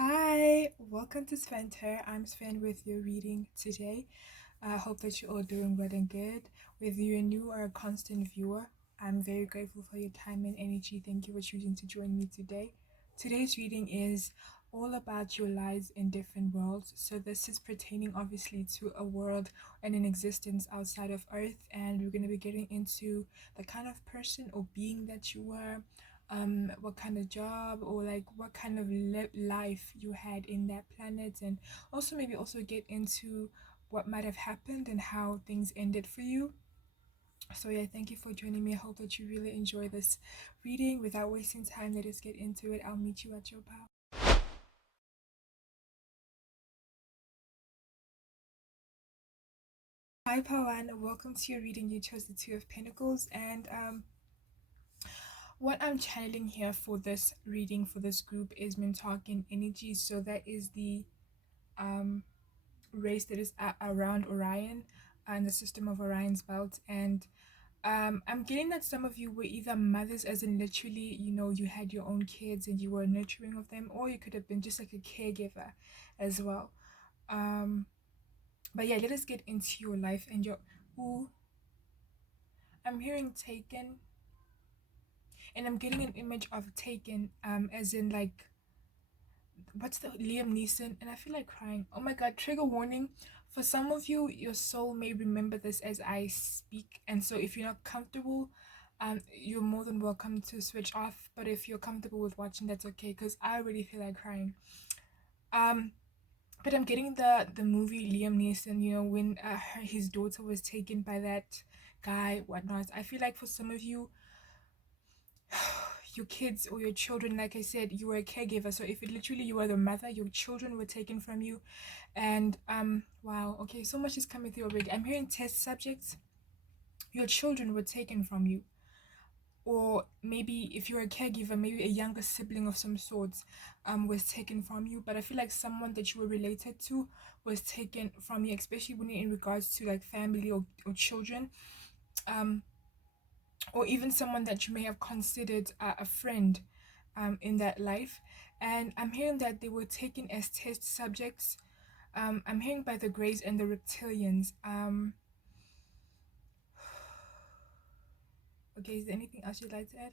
Hi, welcome to Sventer. I'm Sven with your reading today. I hope that you're all doing well and good. Whether you're new or a constant viewer, I'm very grateful for your time and energy. Thank you for choosing to join me today. Today's reading is all about your lives in different worlds. So, this is pertaining obviously to a world and an existence outside of Earth, and we're going to be getting into the kind of person or being that you were, what kind of job or like what kind of life you had in that planet, and also maybe also get into what might have happened and how things ended for you. So yeah, thank you for joining me. I hope that you really enjoy this reading. Without wasting time, let us get into it. I'll meet you at your power. Hi Pawan, welcome to your reading. You chose the Two of Pentacles, and what I'm channeling here for this reading for this group is Mintakan energy. So that is the um race that is around Orion and the system of Orion's belt. And I'm getting that some of you were either mothers, as in literally, you had your own kids and you were nurturing of them, or you could have been just like a caregiver as well. Um, but yeah, let us get into your life and your. Ooh, I'm hearing taken, and I'm getting an image of taken, as in like what's the Liam Neeson, and I feel like crying. Oh my god, trigger warning. For some of you, your soul may remember this as I speak, and so if you're not comfortable, you're more than welcome to switch off. But if you're comfortable with watching, that's okay, because I already feel like crying. Um, but I'm getting the movie Liam Neeson. When his daughter was taken by that guy, whatnot. I feel like for some of you, your kids or your children, like I said, you were a caregiver. So if it literally you were the mother, your children were taken from you. And wow, okay, so much is coming through already. I'm hearing test subjects. Your children were taken from you. Or maybe if you're a caregiver, maybe a younger sibling of some sorts was taken from you. But I feel like someone that you were related to was taken from you, especially when you're in regards to like family or children. Um or even someone that you may have considered a friend in that life. And I'm hearing that they were taken as test subjects. I'm hearing by the Greys and the Reptilians. Okay, is there anything else you'd like to add?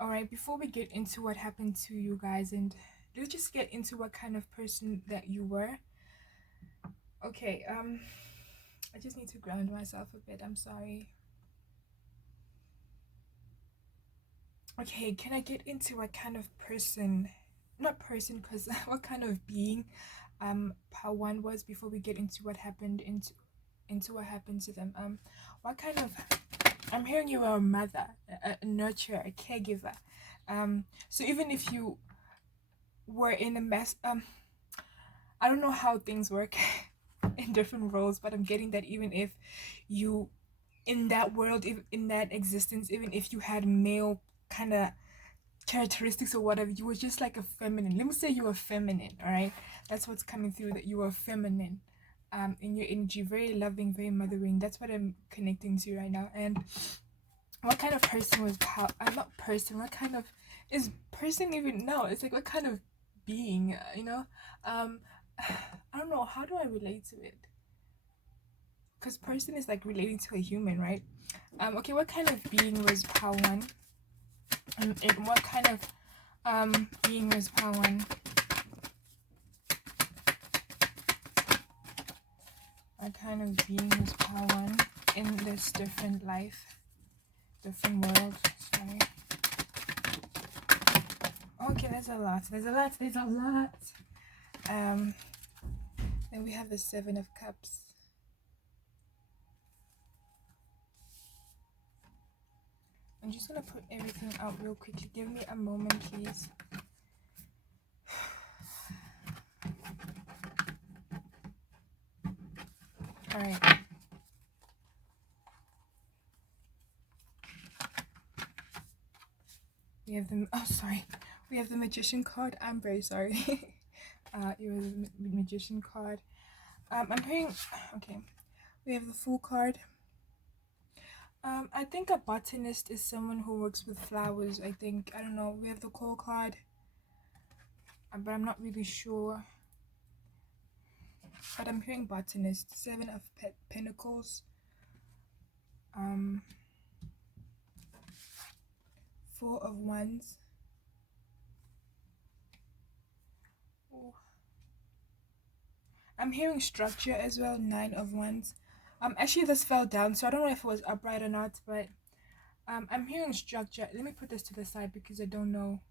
All right, before we get into what happened to you guys, and let's just get into what kind of person that you were. Okay, I just need to ground myself a bit. I'm sorry. Okay, can I get into what kind of person, not person, because what kind of being Pawan was before we get into what happened into what happened to them. What kind of, I'm hearing you were a mother, a nurturer, a caregiver. So even if you were in a mess, I don't know how things work in different roles, but I'm getting that even if you in that world, if in that existence, even if you had male kind of characteristics or whatever, you were just like a feminine. Let me say you were feminine, all right? That's what's coming through, that you were feminine in your energy, very loving, very mothering. That's what I'm connecting to right now. And what kind of person was I'm not person, what kind of is person even? No, it's like what kind of being, um I don't know, how do I relate to it? Because person is like relating to a human, right? Okay, what kind of being was Pawan? And what kind of being was Pawan? What kind of being was Pawan in this different life, different world? Sorry. Okay, there's a lot. There's a lot. There's a lot. Then we have the Seven of Cups. I'm just gonna put everything out real quickly. Give me a moment, please. All right. We have the sorry. We have the Magician card. I'm very sorry. It was the Magician card. I'm hearing. Okay. We have the Fool card. I think a botanist is someone who works with flowers. I don't know. We have the Coal card. but I'm not really sure. But I'm hearing botanist, seven of pentacles, um, four of wands. Ooh. I'm hearing structure as well, nine of wands. Actually this fell down, so I don't know if it was upright or not, but I'm hearing structure. Let me put this to the side because I don't know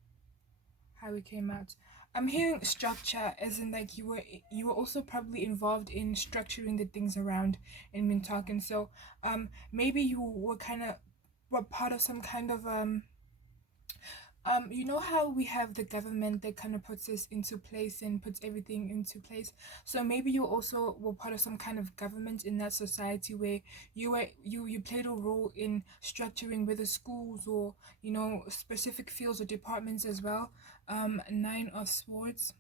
how it came out. I'm hearing structure as in like you were also probably involved in structuring the things around in Mintalk, so maybe you were kind of were part of some kind of you know how we have the government that kind of puts us into place and puts everything into place. So maybe you also were part of some kind of government in that society where you played a role in structuring whether schools or specific fields or departments as well. Nine of swords.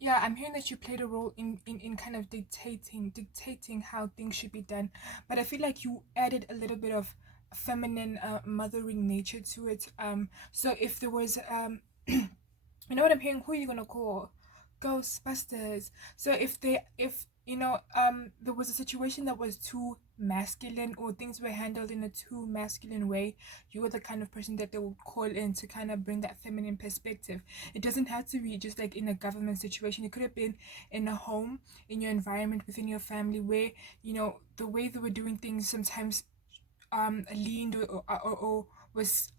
Yeah, I'm hearing that you played a role in kind of dictating how things should be done, but I feel like you added a little bit of feminine mothering nature to it. So if there was you know what I'm hearing, who are you gonna call? Ghostbusters. So if there was a situation that was too masculine or things were handled in a too masculine way, you were the kind of person that they would call in to kind of bring that feminine perspective. It doesn't have to be just like in a government situation. It could have been in a home, in your environment, within your family, where the way they were doing things sometimes leaned or was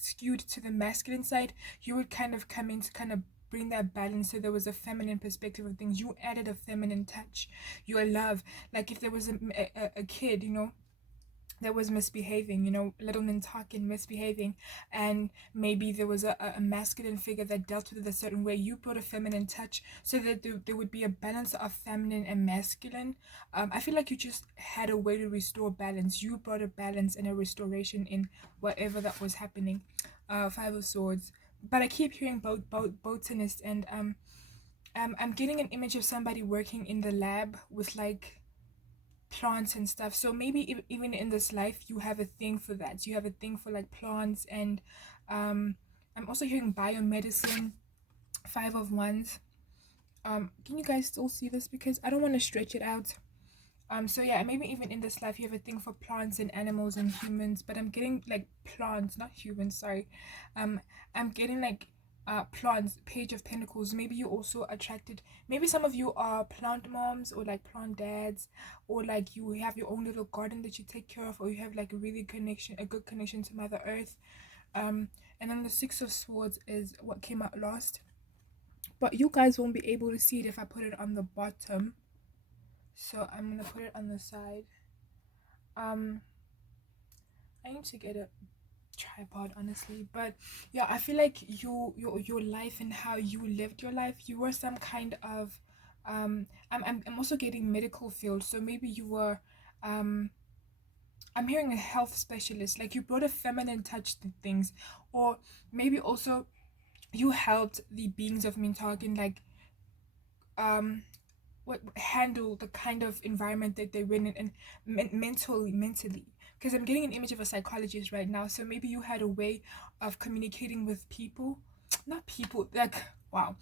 skewed to the masculine side. You would kind of come in to kind of bring that balance, so there was a feminine perspective of things. You added a feminine touch, your love. Like if there was a kid, that was misbehaving, little Nantucket misbehaving, and maybe there was a masculine figure that dealt with it a certain way. You brought a feminine touch so that there would be a balance of feminine and masculine. I feel like you just had a way to restore balance. You brought a balance and a restoration in whatever that was happening. Five of Swords. But I keep hearing botanist, and I'm getting an image of somebody working in the lab with like plants and stuff. So maybe even in this life you have a thing for that. You have a thing for like plants, and I'm also hearing biomedicine. Five of wands. Can you guys still see this? Because I don't want to stretch it out. So yeah, maybe even in this life you have a thing for plants and animals and humans, but I'm getting like plants, not humans, sorry. I'm getting like plants, page of pentacles. Maybe you also attracted, maybe some of you are plant moms or like plant dads, or like you have your own little garden that you take care of, or you have like a good connection to Mother Earth. And then the Six of Swords is what came out last, but you guys won't be able to see it if I put it on the bottom, so I'm gonna put it on the side. um I need to get a tripod, honestly, but yeah, I feel like your life and how you lived your life, you were some kind of I'm also getting medical field, so maybe you were um I'm hearing a health specialist, like you brought a feminine touch to things, or maybe also you helped the beings of Mintargan, like um what handle the kind of environment that they were in, and mentally, because I'm getting an image of a psychologist right now. So maybe you had a way of communicating with people, not people like, wow,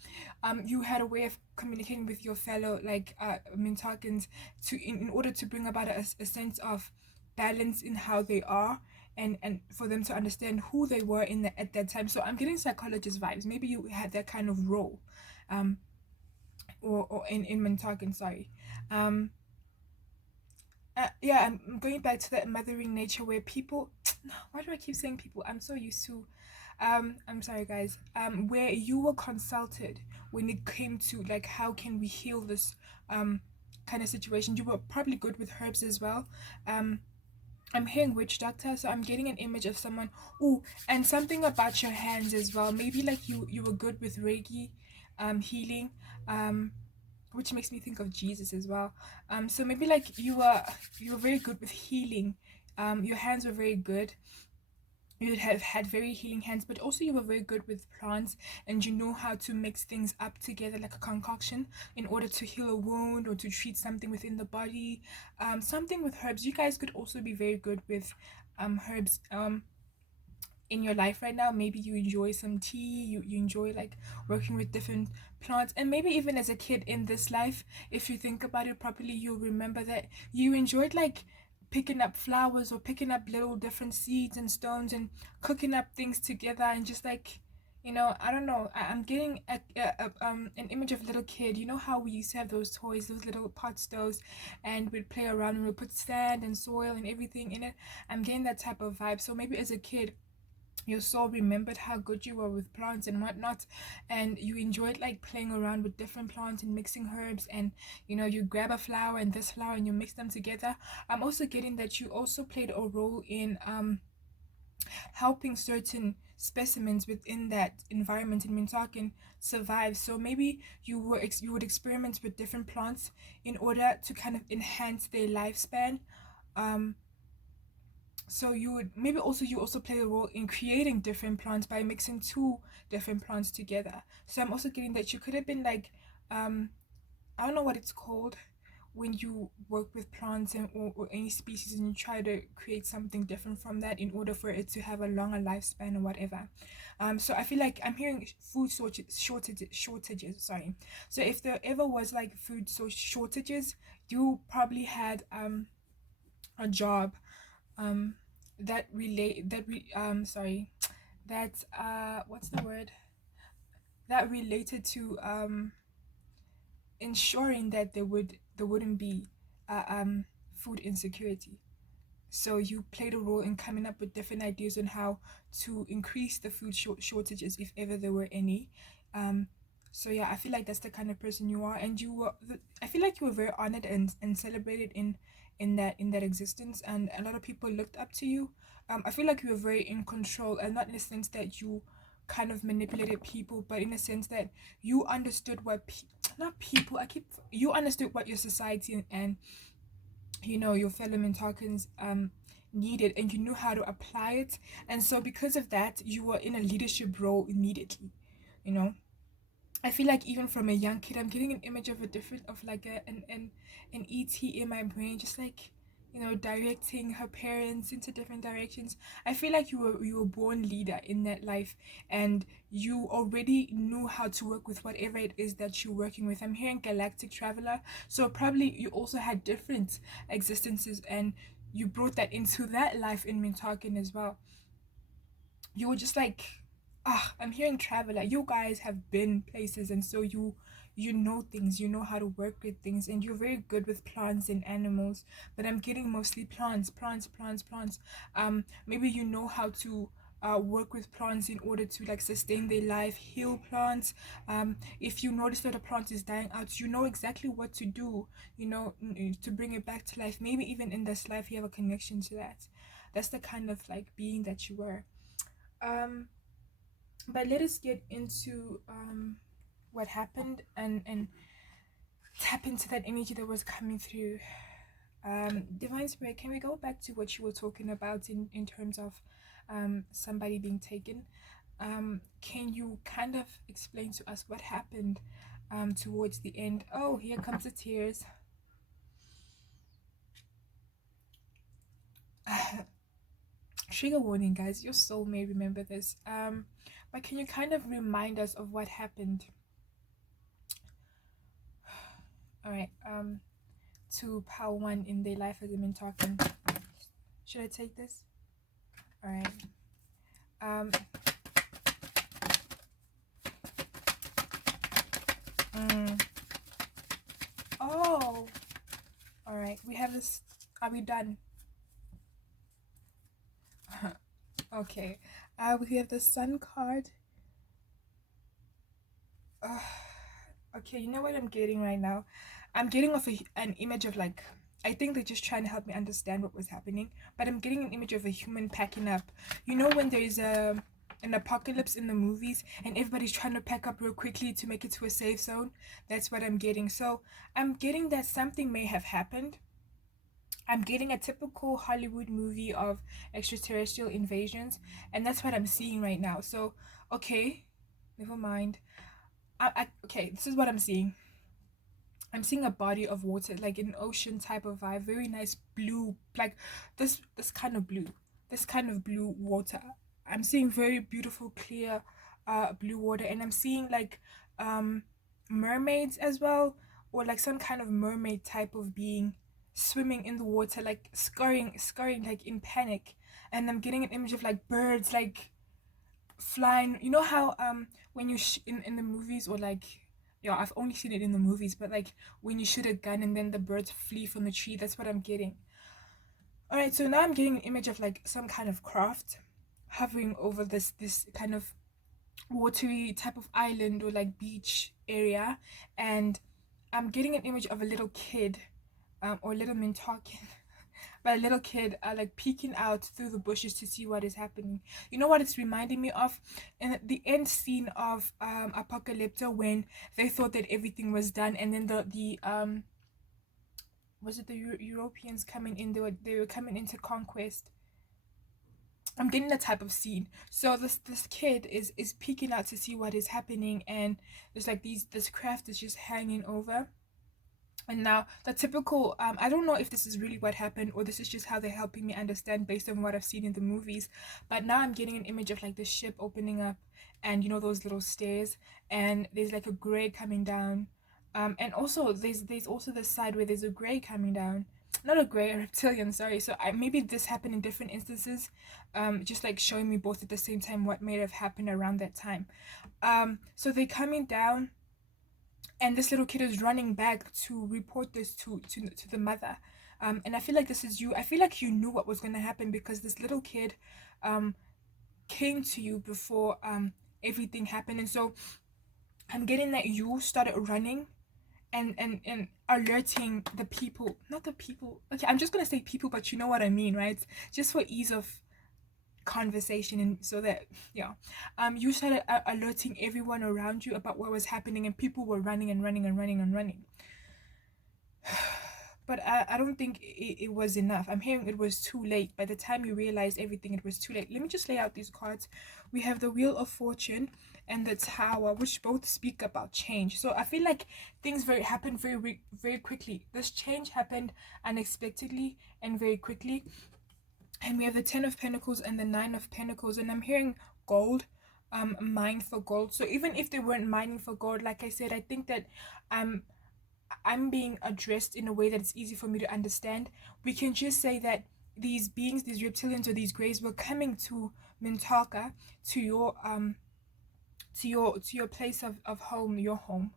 you had a way of communicating with your fellow like Mintakans, in order to bring about a sense of balance in how they are, and for them to understand who they were at that time. So I'm getting psychologist vibes. Maybe you had that kind of role, um or in Montagan, sorry. Um, yeah, I'm going back to that mothering nature where people. Why do I keep saying people? I'm so used to. I'm sorry, guys. Where you were consulted when it came to like how can we heal this kind of situation. You were probably good with herbs as well. I'm hearing witch doctor, so I'm getting an image of someone. Oh, and something about your hands as well. Maybe like you were good with Reiki, healing. Which makes me think of Jesus as well. So maybe like you were very good with healing. Your hands were very good. You have had very healing hands, but also you were very good with plants, and you know how to mix things up together like a concoction in order to heal a wound or to treat something within the body. Something with herbs. You guys could also be very good with herbs. in your life right now. Maybe you enjoy some tea, you enjoy like working with different plants, and maybe even as a kid in this life, if you think about it properly, you'll remember that you enjoyed like picking up flowers or picking up little different seeds and stones and cooking up things together and just like, I don't know. I'm getting an image of a little kid. You know how we used to have those toys, those little pot stoves, and we'd play around and we'd put sand and soil and everything in it. I'm getting that type of vibe. So maybe as a kid, you so remembered how good you were with plants and whatnot, and you enjoyed like playing around with different plants and mixing herbs, and you grab a flower and this flower and you mix them together. I'm also getting that you also played a role in helping certain specimens within that environment in Mintakin survive. So maybe you would experiment with different plants in order to kind of enhance their lifespan. Um, so you also play a role in creating different plants by mixing two different plants together. So I'm also getting that you could have been like, um, I don't know what it's called when you work with plants or any species and you try to create something different from that in order for it to have a longer lifespan or whatever. So I feel like I'm hearing shortages. Sorry. So if there ever was like shortages, you probably had a job um that relate that re sorry that what's the word, that related to ensuring that there wouldn't be food insecurity. So you played a role in coming up with different ideas on how to increase the shortages if ever there were any. Um, so yeah, I feel like that's the kind of person you are, and I feel like you were very honored and celebrated in that existence, and a lot of people looked up to you. I feel like you were very in control, and not in the sense that you kind of manipulated people, but in the sense that you understood what not people. You understood what your society and your fellow Mintakans needed, and you knew how to apply it. And so because of that, you were in a leadership role immediately. you know I feel like even from a young kid, I'm getting an image of a different of like an ET in my brain, just like directing her parents into different directions. I feel like you were born leader in that life, and you already knew how to work with whatever it is that you're working with. I'm hearing galactic traveler, so probably you also had different existences, and you brought that into that life in Mintarkin as well. You were just like, I'm hearing traveler, you guys have been places, and so you know things, you know how to work with things, and you're very good with plants and animals. But I'm getting mostly plants. Maybe you know how to work with plants in order to like sustain their life, heal plants. If you notice that a plant is dying out, you know exactly what to do, to bring it back to life. Maybe even in this life you have a connection to that. That's the kind of like being that you were. um but let us get into what happened, and tap into that energy that was coming through. Divine Spirit, can we go back to what you were talking about in terms of somebody being taken? Can you kind of explain to us what happened towards the end? Oh, here comes the tears. Trigger warning, guys, your soul may remember this. But can you kind of remind us of what happened? All right. To Power One in their life as I've been talking. Should I take this? All right. Um. Oh. All right. We have this. Are we done? Okay. We have the Sun card. Okay. You know what I'm getting right now? I'm getting off an image of like. I think they're just trying to help me understand what was happening, but I'm getting an image of a human packing up. You know when there's an apocalypse in the movies and everybody's trying to pack up real quickly to make it to a safe zone? That's what I'm getting. So I'm getting that something may have happened. I'm getting a typical Hollywood movie of extraterrestrial invasions, and that's what I'm seeing right now. So okay, never mind. Okay, this is what I'm seeing. I'm seeing a body of water, like an ocean type of vibe, very nice blue, like this kind of blue water. I'm seeing very beautiful, clear, blue water, and I'm seeing like um mermaids as well, or like some kind of mermaid type of being swimming in the water, like scurrying like in panic. And I'm getting an image of like birds like flying. You know how when you in the movies, or like, yeah, I've only seen it in the movies, but like when you shoot a gun and then the birds flee from the tree, that's what I'm getting. All right, so now I'm getting an image of like some kind of craft hovering over this kind of watery type of island or like beach area, and I'm getting an image of a little kid, or little Mintalkin, but a little kid, like peeking out through the bushes to see what is happening. You know what it's reminding me of? In the end scene of Apocalypto, when they thought that everything was done, and then the was it the Europeans coming in? They were coming into conquest. I'm getting that type of scene. So this kid is peeking out to see what is happening, and there's like this craft is just hanging over. And now the typical, I don't know if this is really what happened, or this is just how they're helping me understand based on what I've seen in the movies. But now I'm getting an image of like the ship opening up, and you know those little stairs, and there's like a gray coming down. And also there's also the side where there's a gray coming down. Not a gray, a reptilian, sorry. So maybe this happened in different instances, just like showing me both at the same time what may have happened around that time. So they're coming down, and this little kid is running back to report this to the mother. And I feel like this is you. I feel like you knew what was going to happen, because this little kid um came to you before everything happened. And so I'm getting that you started running and alerting the people, not the people, okay, I'm just going to say people, but you know what I mean, right? Just for ease of conversation, and so that, yeah, you started alerting everyone around you about what was happening, and people were running and running and running and running. But I don't think it was enough. I'm hearing it was too late. By the time you realized everything, it was too late. Let me just lay out these cards. We have the Wheel of Fortune and the Tower, which both speak about change. So I feel like things happened very quickly. This change happened unexpectedly and very quickly. And we have the Ten of Pentacles and the Nine of Pentacles, and I'm hearing gold, mine for gold. So even if they weren't mining for gold, like I said, I think that um I'm being addressed in a way that it's easy for me to understand. We can just say that these beings, these reptilians or these greys, were coming to Mintaka, to your to your place of home, your home.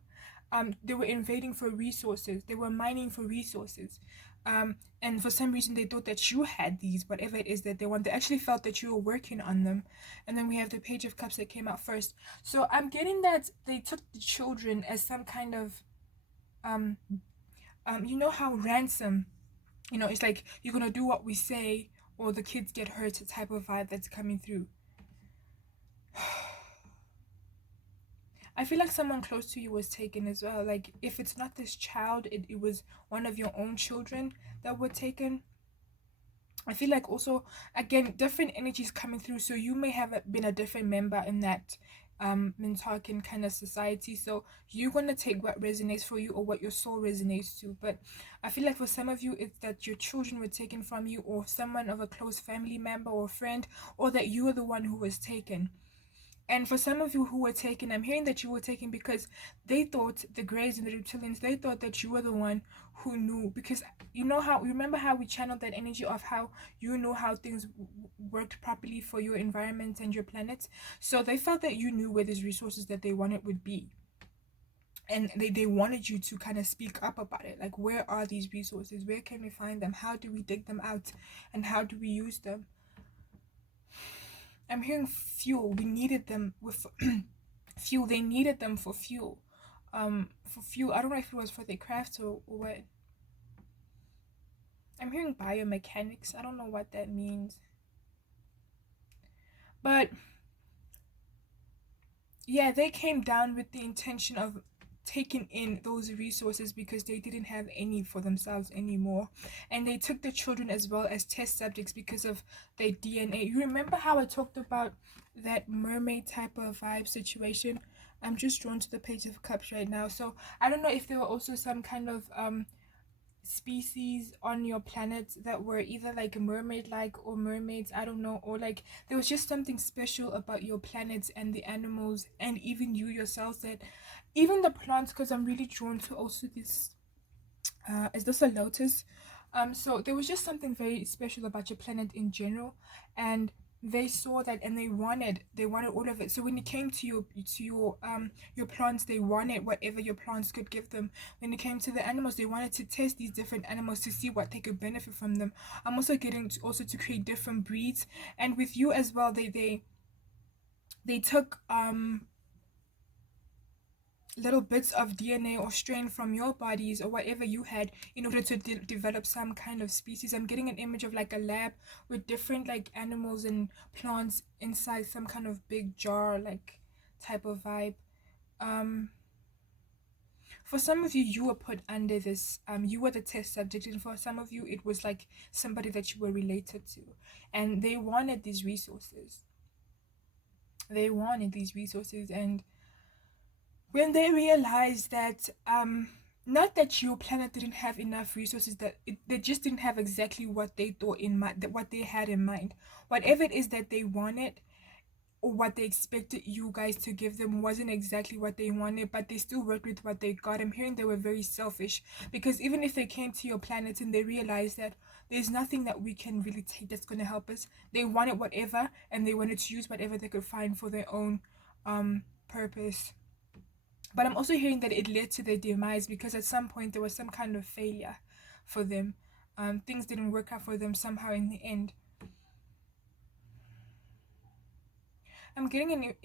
They were invading for resources. They were mining for resources. And for some reason they thought that you had these, whatever it is that they want. They actually felt that you were working on them. And then we have the Page of Cups that came out first. So I'm getting that they took the children as some kind of um you know how ransom, it's like you're gonna do what we say or the kids get hurt type of vibe that's coming through. I feel like someone close to you was taken as well. Like if it's not this child, it was one of your own children that were taken. I feel like also, again, different energies coming through. So you may have been a different member in that Mintarkin kind of society. So you're gonna take what resonates for you or what your soul resonates to. But I feel like for some of you, it's that your children were taken from you, or someone of a close family member or friend, or that you are the one who was taken. And for some of you who were taken, I'm hearing that you were taken because they thought, the Greys and the Reptilians, they thought that you were the one who knew. Because remember how we channeled that energy of how you knew how things worked properly for your environment and your planet? So they felt that you knew where these resources that they wanted would be. And they wanted you to kind of speak up about it. Like, where are these resources? Where can we find them? How do we dig them out? And how do we use them? I'm hearing fuel. We needed them with fuel. They needed them for fuel. For fuel. I don't know if it was for their craft or what. I'm hearing biomechanics. I don't know what that means. But yeah, they came down with the intention of taking in those resources because they didn't have any for themselves anymore. And they took the children as well as test subjects because of their DNA. You remember how I talked about that mermaid type of vibe situation? I'm just drawn to the Page of Cups right now. So I don't know if there were also some kind of species on your planet that were either like mermaid like or mermaids, I don't know, or like there was just something special about your planet and the animals and even you yourselves, that even the plants, because I'm really drawn to also this is this a lotus? So there was just something very special about your planet in general, and they saw that and they wanted all of it. So when it came to your plants, they wanted whatever your plants could give them. When it came to the animals, they wanted to test these different animals to see what they could benefit from them. I'm also getting to, also to create different breeds, and with you as well, they took little bits of DNA or strain from your bodies or whatever you had in order to develop some kind of species. I'm getting an image of like a lab with different like animals and plants inside some kind of big jar, like type of vibe. Um, for some of you, you were put under this. You were the test subject, and for some of you, it was like somebody that you were related to, and they wanted these resources. They wanted these resources, and when they realized that not that your planet didn't have enough resources, that they just didn't have exactly what they thought in mind, that what they had in mind, whatever it is that they wanted or what they expected you guys to give them wasn't exactly what they wanted, but they still worked with what they got. I'm hearing they were very selfish, because even if they came to your planet and they realized that there's nothing that we can really take that's going to help us, they wanted whatever, and they wanted to use whatever they could find for their own purpose. But I'm also hearing that it led to their demise, because at some point there was some kind of failure for them. Things didn't work out for them somehow in the end. I'm getting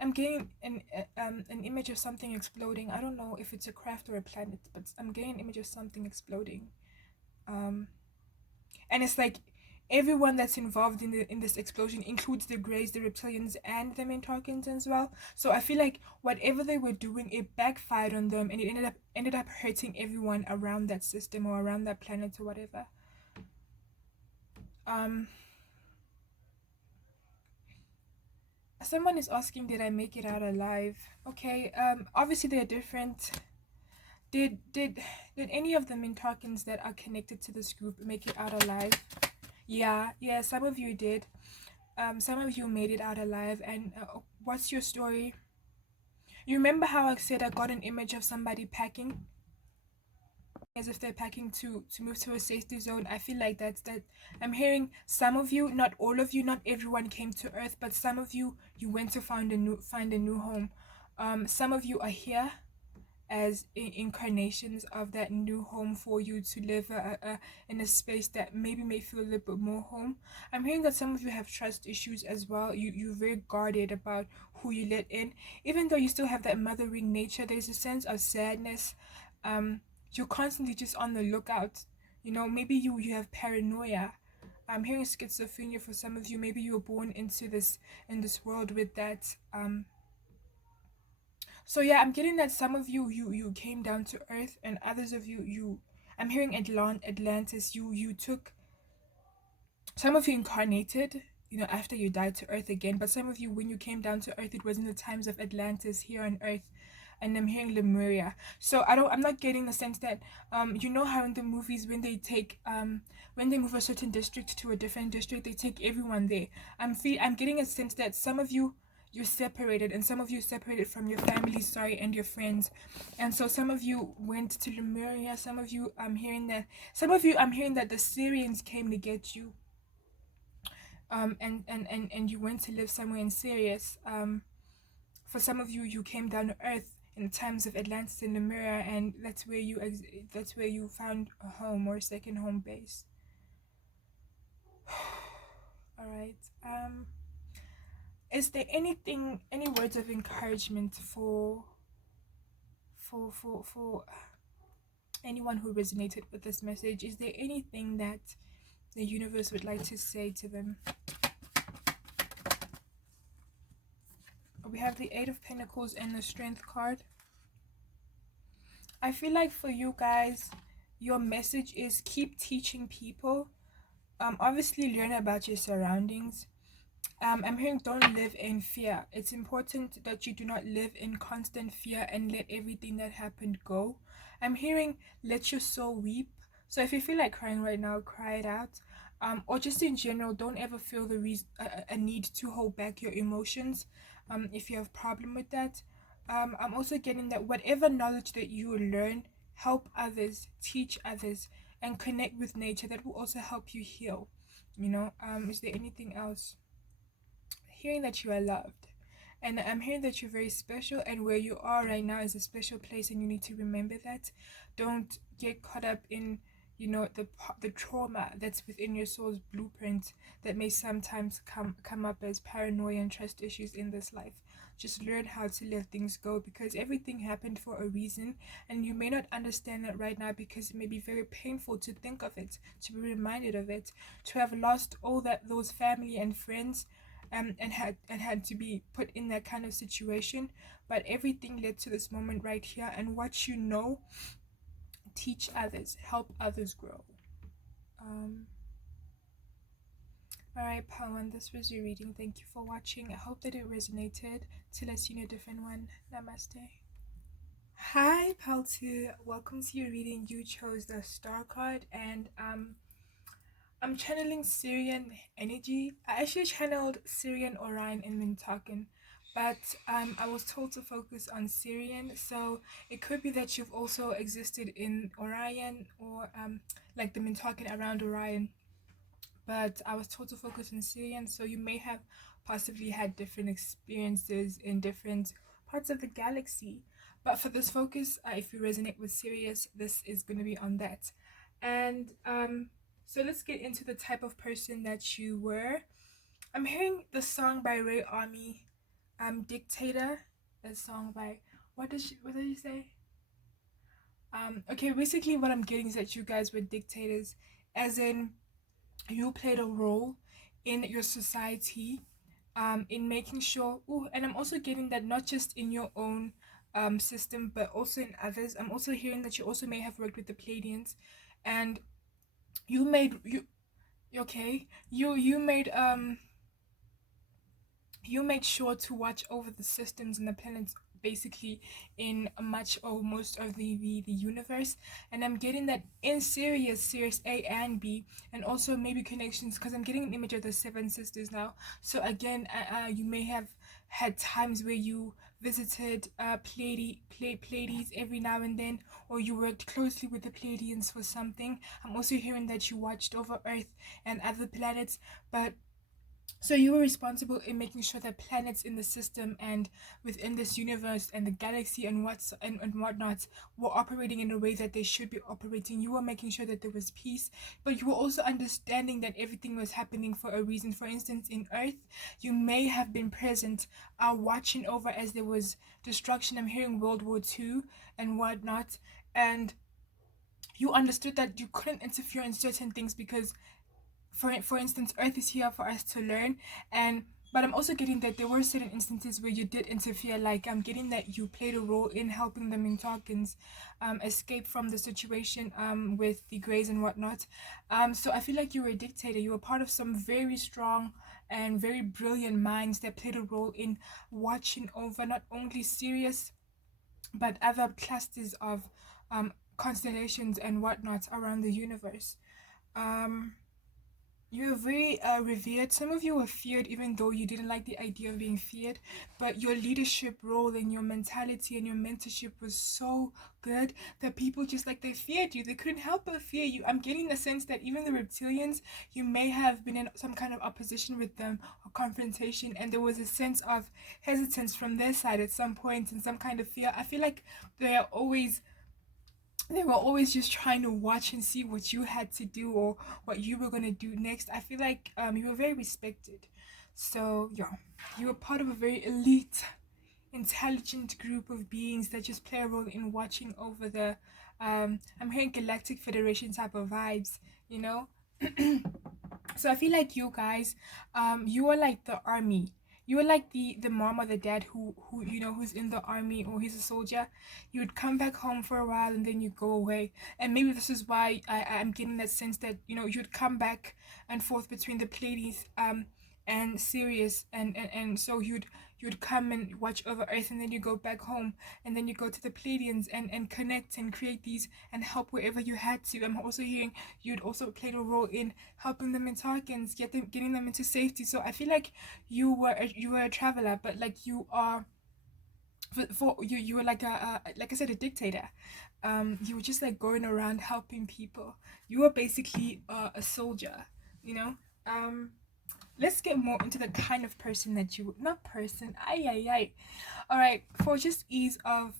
I'm getting an image of something exploding. I don't know if it's a craft or a planet, but I'm getting an image of something exploding. Um, and it's like everyone that's involved in this explosion includes the Greys, the Reptilians, and the Mintarkins as well. So I feel like whatever they were doing, it backfired on them, and it ended up hurting everyone around that system or around that planet or whatever. Um, someone is asking, did I make it out alive? Okay. Obviously they're different. Did any of the Mintarkins that are connected to this group make it out alive? Yeah, some of you did. Some of you made it out alive. And what's your story? You remember how I said I got an image of somebody packing, as if they're packing to move to a safety zone? I feel like that's that. I'm hearing some of you, not all of you, not everyone came to Earth, but some of you went to find a new home. Some of you are here as incarnations of that new home for you to live in a space that maybe may feel a little bit more home. I'm hearing that some of you have trust issues as well. You're very guarded about who you let in, even though you still have that mothering nature. There's a sense of sadness. You're constantly just on the lookout. Maybe you have paranoia. I'm hearing schizophrenia for some of you. Maybe you were born into this in this world with that. So yeah, I'm getting that some of you came down to Earth, and others of you. I'm hearing Atlantis. You took, some of you incarnated, after you died to Earth again. But some of you, when you came down to Earth, it was in the times of Atlantis here on Earth. And I'm hearing Lemuria. So I'm not getting the sense that how in the movies, when they move a certain district to a different district, they take everyone there. I'm getting a sense that some of you, you're separated, and some of you separated from your family, sorry, and your friends. And so some of you went to Lemuria. Some of you, I'm hearing that the Syrians came to get you. And you went to live somewhere in Sirius. For some of you, you came down to Earth in times of Atlantis and Lemuria, and that's where you found a home or a second home base. All right. Is there any words of encouragement for anyone who resonated with this message? Is there anything that the universe would like to say to them? We have the Eight of Pentacles and the Strength card. I feel like for you guys, your message is keep teaching people. Obviously learn about your surroundings. I'm hearing don't live in fear. It's important that you do not live in constant fear and let everything that happened go. I'm hearing let your soul weep. So if you feel like crying right now, cry it out. Or just in general, don't ever feel the reason a need to hold back your emotions. If you have problem with that, I'm also getting that whatever knowledge that you learn, help others, teach others, and connect with nature. That will also help you heal. Is there anything else? Hearing that you are loved. And I'm hearing that you're very special, and where you are right now is a special place, and you need to remember that. Don't get caught up in, the trauma that's within your soul's blueprint that may sometimes come up as paranoia and trust issues in this life. Just learn how to let things go, because everything happened for a reason, and you may not understand that right now because it may be very painful to think of it, to be reminded of it, to have lost all that those family and friends, and had to be put in that kind of situation. But everything led to this moment right here, and what teach others, help others grow. um all right, Pawan, this was your reading. Thank you for watching. I hope that it resonated. Till I see you in a different one. Namaste. Hi, Pal 2. Welcome to your reading. You chose the star card, and I'm channeling Syrian energy. I actually channeled Syrian Orion in Mintaken, but I was told to focus on Syrian. So it could be that you've also existed in Orion, or like the Mintaken around Orion, but I was told to focus on Syrian. So you may have possibly had different experiences in different parts of the galaxy. But for this focus, if you resonate with Sirius, this is going to be on that. And so let's get into the type of person that you were. I'm hearing the song by Ray Army, Dictator. A song by, what did you say? Okay, basically what I'm getting is that you guys were dictators, as in you played a role in your society, in making sure. Ooh, and I'm also getting that not just in your own system, but also in others. I'm also hearing that you also may have worked with the Pleiadians, and you made you okay. You made sure to watch over the systems and the planets, basically in much or most of the universe. And I'm getting that in Sirius A and B, and also maybe connections, because I'm getting an image of the seven sisters now. So again, you may have had times where you visited Pleiades every now and then, or you worked closely with the Pleiadians for something. I'm also hearing that you watched over Earth and other planets, but so you were responsible in making sure that planets in the system and within this universe and the galaxy and whatnot were operating in a way that they should be operating. You were making sure that there was peace, but you were also understanding that everything was happening for a reason. For instance, in Earth, you may have been present, watching over as there was destruction. I'm hearing World War II and whatnot, and you understood that you couldn't interfere in certain things because for instance, Earth is here for us to learn. And but I'm also getting that there were certain instances where you did interfere. Like I'm getting that you played a role in helping the Mintakans escape from the situation with the Greys and whatnot. So I feel like you were a dictator. You were part of some very strong and very brilliant minds that played a role in watching over not only Sirius but other clusters of constellations and whatnot around the universe. Um, you were very revered. Some of you were feared, even though you didn't like the idea of being feared. But your leadership role and your mentality and your mentorship was so good that people just like they feared you. They couldn't help but fear you. I'm getting the sense that even the reptilians, you may have been in some kind of opposition with them or confrontation, and there was a sense of hesitance from their side at some point and some kind of fear. I feel like they were always just trying to watch and see what you had to do or what you were going to do next. I feel like you were very respected. So yeah, you were part of a very elite, intelligent group of beings that just play a role in watching over the I'm hearing Galactic Federation type of vibes, you know. So I feel like you guys, you are like the army. You are like the mom or the dad who who's in the army or he's a soldier. You would come back home for a while and then you go away. And maybe this is why I'm getting that sense that you'd come back and forth between the Pleiades, and serious, and so you'd come and watch over Earth, and then you go back home, and then you go to the Pleiadians and connect and create these and help wherever you had to. I'm also hearing you'd also played a role in helping them in Tarkins, getting them into safety. So I feel like you were a traveler, but like you are for you you were like like I said, a dictator. You were just like going around helping people. You were basically a soldier, you know. um let's get more into the kind of person that you not person ay. All right, for just ease of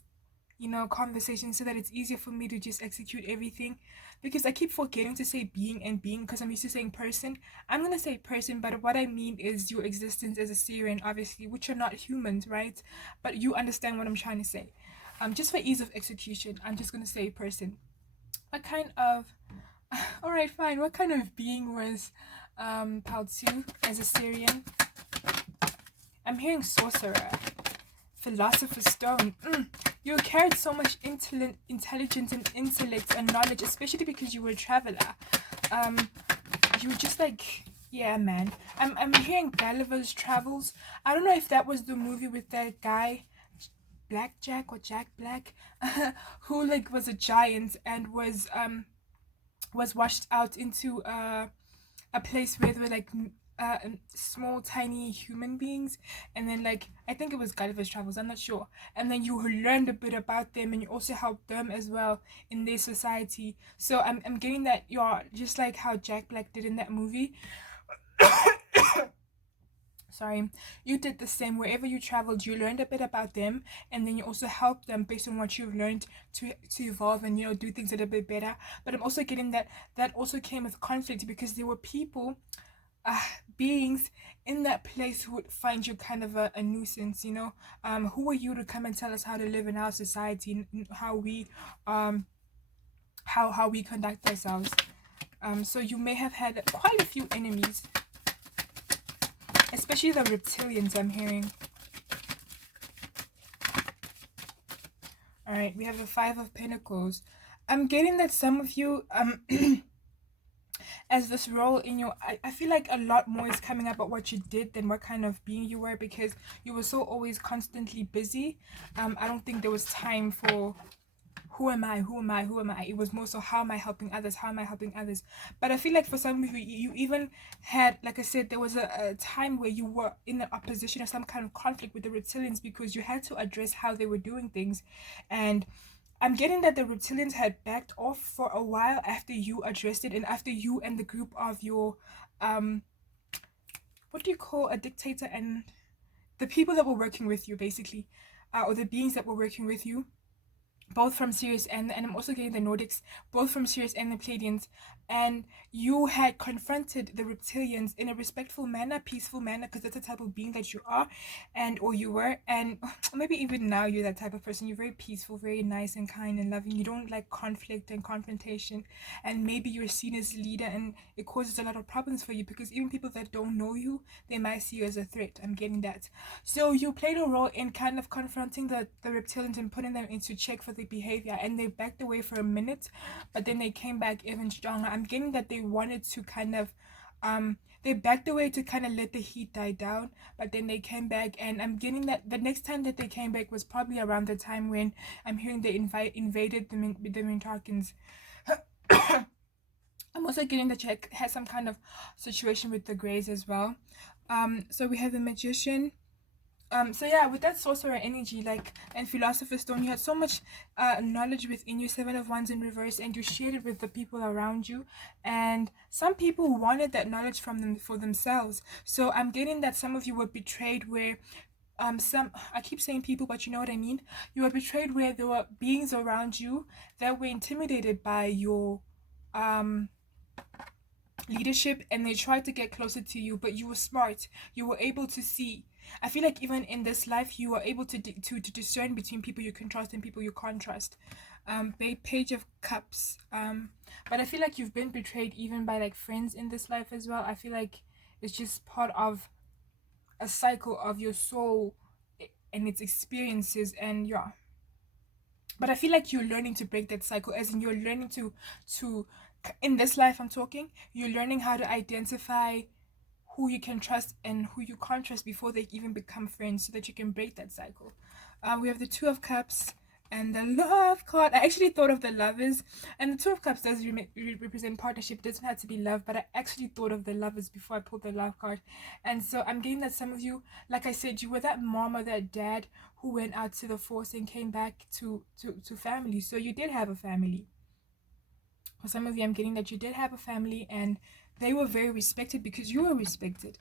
conversation, so that it's easier for me to just execute everything, because I keep forgetting to say being and being because I'm used to saying person. I'm gonna say person, but what I mean is your existence as a Syrian, obviously, which are not humans, right? But you understand what I'm trying to say. Just for ease of execution, I'm just gonna say person. What kind of all right, fine. What kind of being was Paltu as a Syrian? I'm hearing sorcerer, philosopher's stone. You carried so much intelligence and intellect and knowledge, especially because you were a traveler. Um, you were just like, yeah, man. I'm hearing Gulliver's Travels. I don't know if that was the movie with that guy, Black Jack or Jack Black, who like was a giant and was washed out into a place where there were like small tiny human beings, and then like I think it was Gulliver's Travels, I'm not sure, and then you learned a bit about them and you also helped them as well in their society. So I'm getting that you're just like how Jack Black did in that movie. Sorry, you did the same. Wherever you traveled, you learned a bit about them, and then you also helped them based on what you've learned to evolve and do things a little bit better. But I'm also getting that that also came with conflict, because there were people, uh, beings in that place who would find you kind of a nuisance. Who are you to come and tell us how to live in our society and um how we conduct ourselves? So you may have had quite a few enemies, especially the reptilians, I'm hearing. All right, we have the Five of Pentacles. I'm getting that some of you as this role in your, I feel like a lot more is coming up about what you did than what kind of being you were, because you were so always constantly busy. I don't think there was time for who am I. It was more so, how am I helping others. But I feel like for some of you, you even had, like I said, there was a time where you were in the opposition or some kind of conflict with the reptilians, because you had to address how they were doing things. And I'm getting that the reptilians had backed off for a while after you addressed it, and after you and the group of your what do you call a dictator, and the people that were working with you, basically, or the beings that were working with you, both from Sirius and I'm also getting the Nordics, both from Sirius and the Pleiadians, and you had confronted the reptilians in a respectful manner, peaceful manner, because that's the type of being that you are, and or you were, and maybe even now you're that type of person. You're very peaceful, very nice and kind and loving. You don't like conflict and confrontation, and maybe you're seen as a leader, and it causes a lot of problems for you, because even people that don't know you, they might see you as a threat. I'm getting that. So you played a role in kind of confronting the reptilians and putting them into check for their behavior, and they backed away for a minute, but then they came back even stronger. I'm getting that they wanted to kind of they backed away to kind of let the heat die down, but then they came back, and I'm getting that the next time that they came back was probably around the time when I'm hearing they invaded the Mintarkins. I'm also getting that you had some kind of situation with the Greys as well. So we have the Magician. So yeah, with that sorcerer energy, like, and philosopher's stone, you had so much knowledge within you, Seven of Wands in reverse, and you shared it with the people around you, and some people wanted that knowledge from them for themselves. So I'm getting that some of you were betrayed, where some, I keep saying people, but you know what I mean. You were betrayed where there were beings around you that were intimidated by your leadership, and they tried to get closer to you, but you were smart. You were able to see. I feel like even in this life, you are able to to discern between people you can trust and people you can't trust. Page of Cups. But I feel like you've been betrayed even by like friends in this life as well. I feel like it's just part of a cycle of your soul and its experiences, and yeah. But I feel like you're learning to break that cycle, as in you're learning to in this life I'm talking, you're learning how to identify who you can trust and who you can't trust before they even become friends, so that you can break that cycle. We have the Two of Cups and the Love card. I actually thought of the Lovers, and the Two of Cups does represent partnership. It doesn't have to be love, but I actually thought of the Lovers before I pulled the Love card. And so I'm getting that some of you, like I said, you were that mom or that dad who went out to the force and came back to family. So you did have a family. For some of you, I'm getting that you did have a family and they were very respected because you were respected.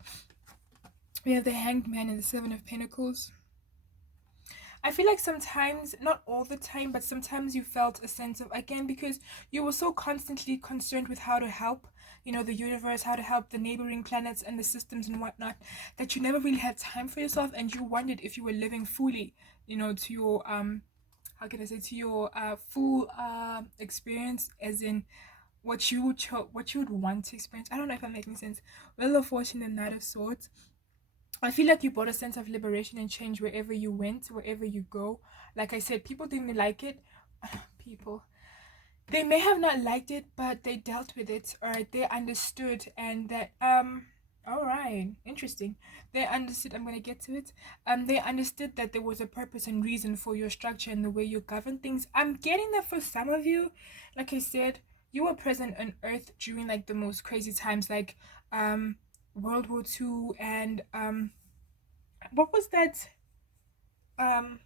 We have the Hanged Man and the Seven of Pentacles. I feel like sometimes, not all the time, but sometimes you felt a sense of, again, because you were so constantly concerned with how to help, the universe, how to help the neighboring planets and the systems and whatnot, that you never really had time for yourself, and you wondered if you were living fully, to your, how can I say, to your full experience, as in what you would want to experience. I don't know if I'm making sense. Wheel of Fortune and Knight of Swords. I feel like you brought a sense of liberation and change wherever you went, wherever you go. Like I said, people didn't like it. People. They may have not liked it, but they dealt with it, or they understood, and that all right, interesting. They understood. I'm gonna get to it. They understood that there was a purpose and reason for your structure and the way you govern things. I'm getting that for some of you. Like I said, you were present on Earth during like the most crazy times, like World War II and what was that? Um,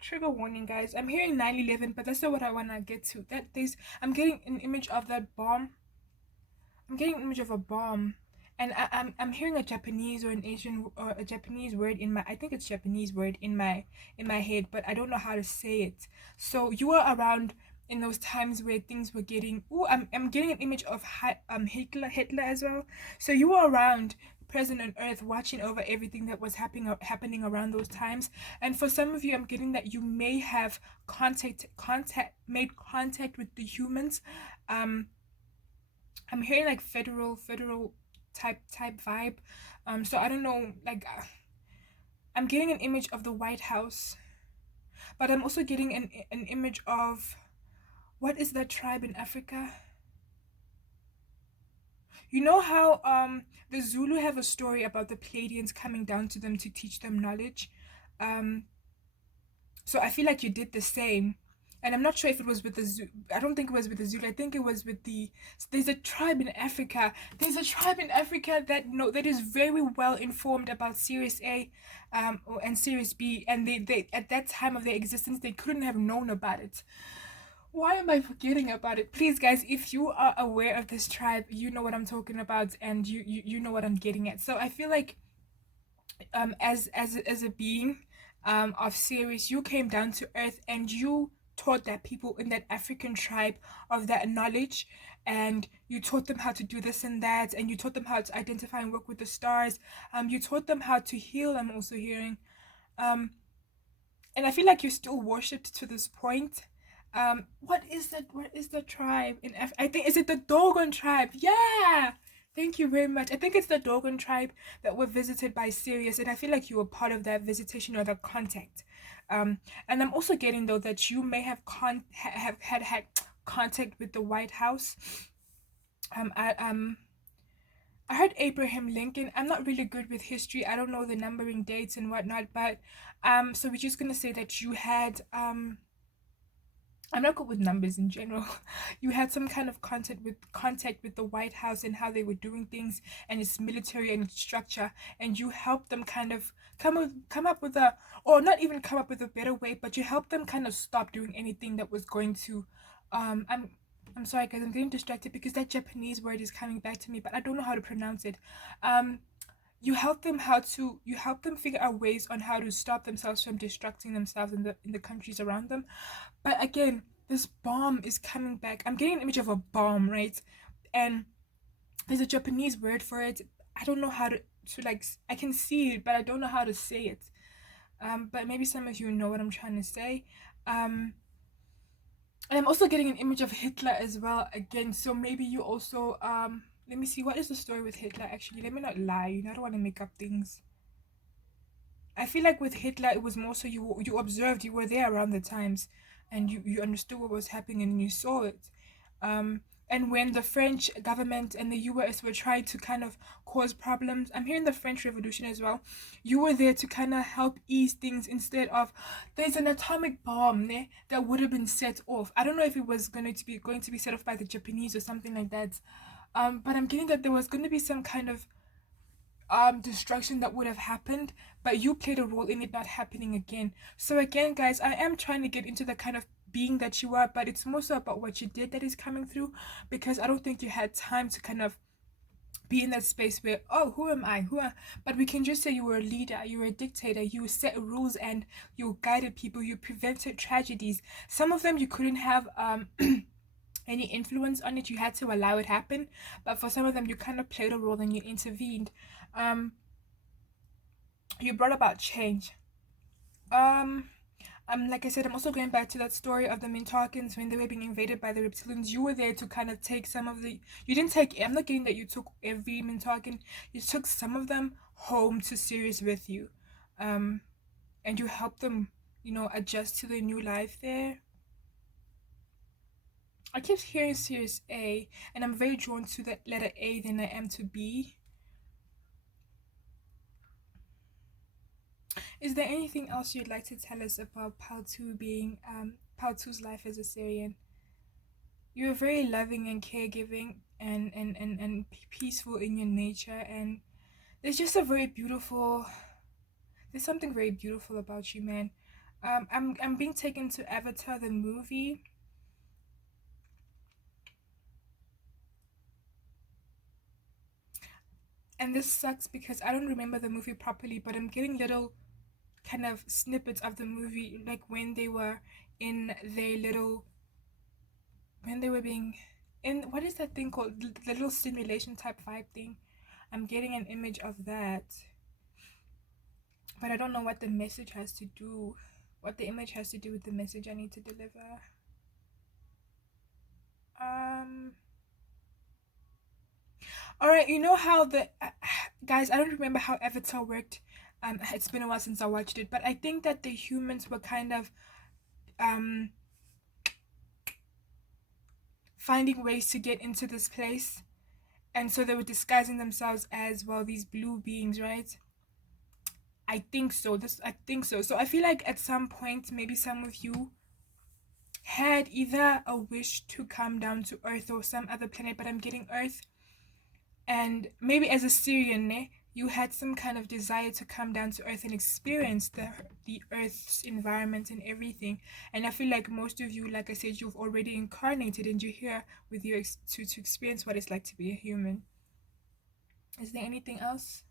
Trigger warning, guys. I'm hearing 9/11, but that's not what I wanna get to. I'm getting an image of that bomb. I'm getting an image of a bomb, and I'm hearing a Japanese or an Asian or a Japanese word in my. I think it's Japanese word in my head, but I don't know how to say it. So you were around in those times where things were getting. Oh, I'm getting an image of Hitler as well. So you were around, present on Earth, watching over everything that was happening around those times. And for some of you, I'm getting that you may have made contact with the humans. I'm hearing like federal type vibe. So I don't know, like I'm getting an image of the White House, but I'm also getting an image of, what is that tribe in Africa? You know how the Zulu have a story about the Pleiadians coming down to them to teach them knowledge. So I feel like you did the same. And I'm not sure if it was with the Zulu. I don't think it was with the Zulu. I think it was with the. There's a tribe in Africa. There's a tribe in Africa that is very well informed about Series A, and Series B. And they at that time of their existence, they couldn't have known about it. Why am I forgetting about it? Please, guys, if you are aware of this tribe, you know what I'm talking about, and you know what I'm getting at. So I feel like, as a being of Sirius, you came down to Earth and you taught that people in that African tribe of that knowledge, and you taught them how to do this and that, and you taught them how to identify and work with the stars. You taught them how to heal. I'm also hearing, and I feel like you're still worshipped to this point. What is that? What is the tribe in I think, is it the Dogon tribe? Yeah. Thank you very much. I think it's the Dogon tribe that were visited by Sirius, and I feel like you were part of that visitation or the contact. And I'm also getting though that you may have had contact with the White House. I heard Abraham Lincoln. I'm not really good with history. I don't know the numbering dates and whatnot, but so we're just gonna say that you had I'm not good with numbers in general. You had some kind of contact with the White House and how they were doing things and its military and its structure, and you helped them kind of come up with a, or not even come up with a better way, but you helped them kind of stop doing anything that was going to I'm sorry guys, I'm getting distracted because that Japanese word is coming back to me, but I don't know how to pronounce it. You help them figure out ways on how to stop themselves from destructing themselves in the countries around them. But again, this bomb is coming back. I'm getting an image of a bomb, right? And there's a Japanese word for it. I don't know how to like, I can see it, but I don't know how to say it. But maybe some of you know what I'm trying to say. And I'm also getting an image of Hitler as well again. So maybe you also let me see, what is the story with Hitler actually? Let me not lie. I don't want to make up things. I feel like with Hitler, it was more so you observed, you were there around the times, and you understood what was happening and you saw it. And when the French government and the US were trying to kind of cause problems, I'm hearing the French Revolution as well, you were there to kind of help ease things instead of there's an atomic bomb that would have been set off. I don't know if it was going to be set off by the Japanese or something like that. But I'm getting that there was going to be some kind of destruction that would have happened, but you played a role in it not happening again. So again, guys, I am trying to get into the kind of being that you are, but it's more so about what you did that is coming through, because I don't think you had time to kind of be in that space where, oh, who am I, but we can just say you were a leader, you were a dictator, you set rules and you guided people, you prevented tragedies. Some of them you couldn't have any influence on it, you had to allow it happen, but for some of them you kind of played a role and you intervened. um you brought about change. um like I said, I'm also going back to that story of the Mintakans when they were being invaded by the reptilians. You were there to kind of take some of the, you didn't take, I'm not getting that you took every Mintakan, you took some of them home to Sirius with you. And you helped them, adjust to their new life there. I keep hearing Sirius A, and I'm very drawn to that letter A than I am to B. Is there anything else you'd like to tell us about Paltu being Paltu's life as a Syrian? You are very loving and caregiving and peaceful in your nature, and there's just a very beautiful, there's something very beautiful about you, man. I'm being taken to Avatar the movie. And this sucks because I don't remember the movie properly, but I'm getting little kind of snippets of the movie, like when they were in their little, when they were being in, what is that thing called, the little simulation type vibe thing. I'm getting an image of that, but I don't know what the message has to do, what the image has to do with the message I need to deliver. All right, you know how the guys, I don't remember how Avatar worked. It's been a while since I watched it, but I think that the humans were kind of um finding ways to get into this place, and so they were disguising themselves as, well, these blue beings, right? I think so. So I feel like at some point maybe some of you had either a wish to come down to Earth or some other planet, but I'm getting Earth. And maybe as a Syrian, you had some kind of desire to come down to Earth and experience the Earth's environment and everything. And I feel like most of you, like I said, you've already incarnated and you're here with your to experience what it's like to be a human. Is there anything else?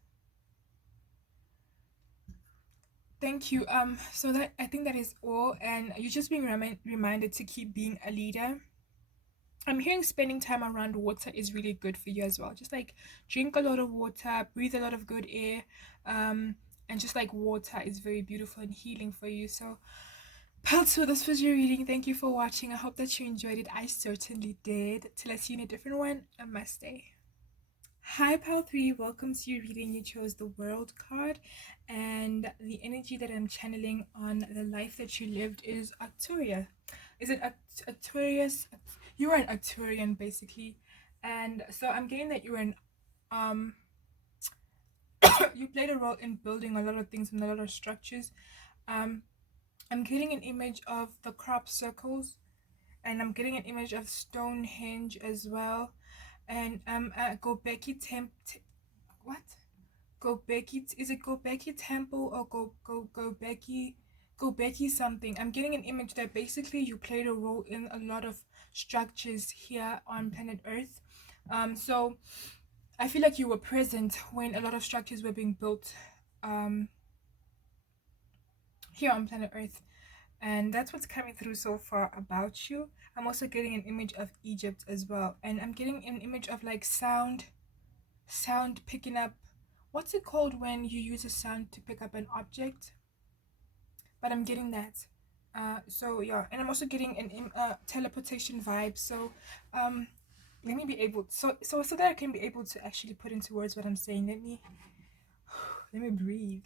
Thank you. So that, I think that is all, and you're just being reminded to keep being a leader. I'm hearing spending time around water is really good for you as well. Just like drink a lot of water, breathe a lot of good air, and just like water is very beautiful and healing for you. So, Pelto, this was your reading. Thank you for watching. I hope that you enjoyed it. I certainly did. Till I see you in a different one, namaste. Hi, Pal 3. Welcome to your reading. You chose the World card, and the energy that I'm channeling on the life that you lived is Arcturia. Is it Arcturius? You are an Arcturian, basically, and so I'm getting that you're an you played a role in building a lot of things and a lot of structures. I'm getting an image of the crop circles, and I'm getting an image of Stonehenge as well, and Gobekli what? Gobekli, is it Gobekli Temple or Gobekli something? I'm getting an image that basically you played a role in a lot of structures here on planet Earth. So I feel like you were present when a lot of structures were being built here on planet Earth. And that's what's coming through so far about you. I'm also getting an image of Egypt as well. And I'm getting an image of like sound picking up. What's it called when you use a sound to pick up an object? But I'm getting that. So yeah, and I'm also getting an teleportation vibe. So let me be able, so that I can be able to actually put into words what I'm saying. Let me breathe.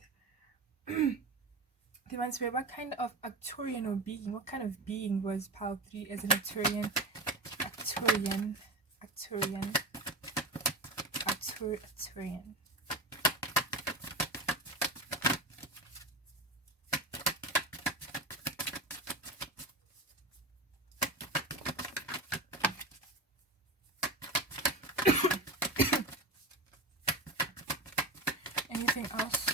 Demands where, what kind of Arcturian or being, what kind of being was Pal 3 as an Arcturian? Arcturian. Arcturian. Anything else?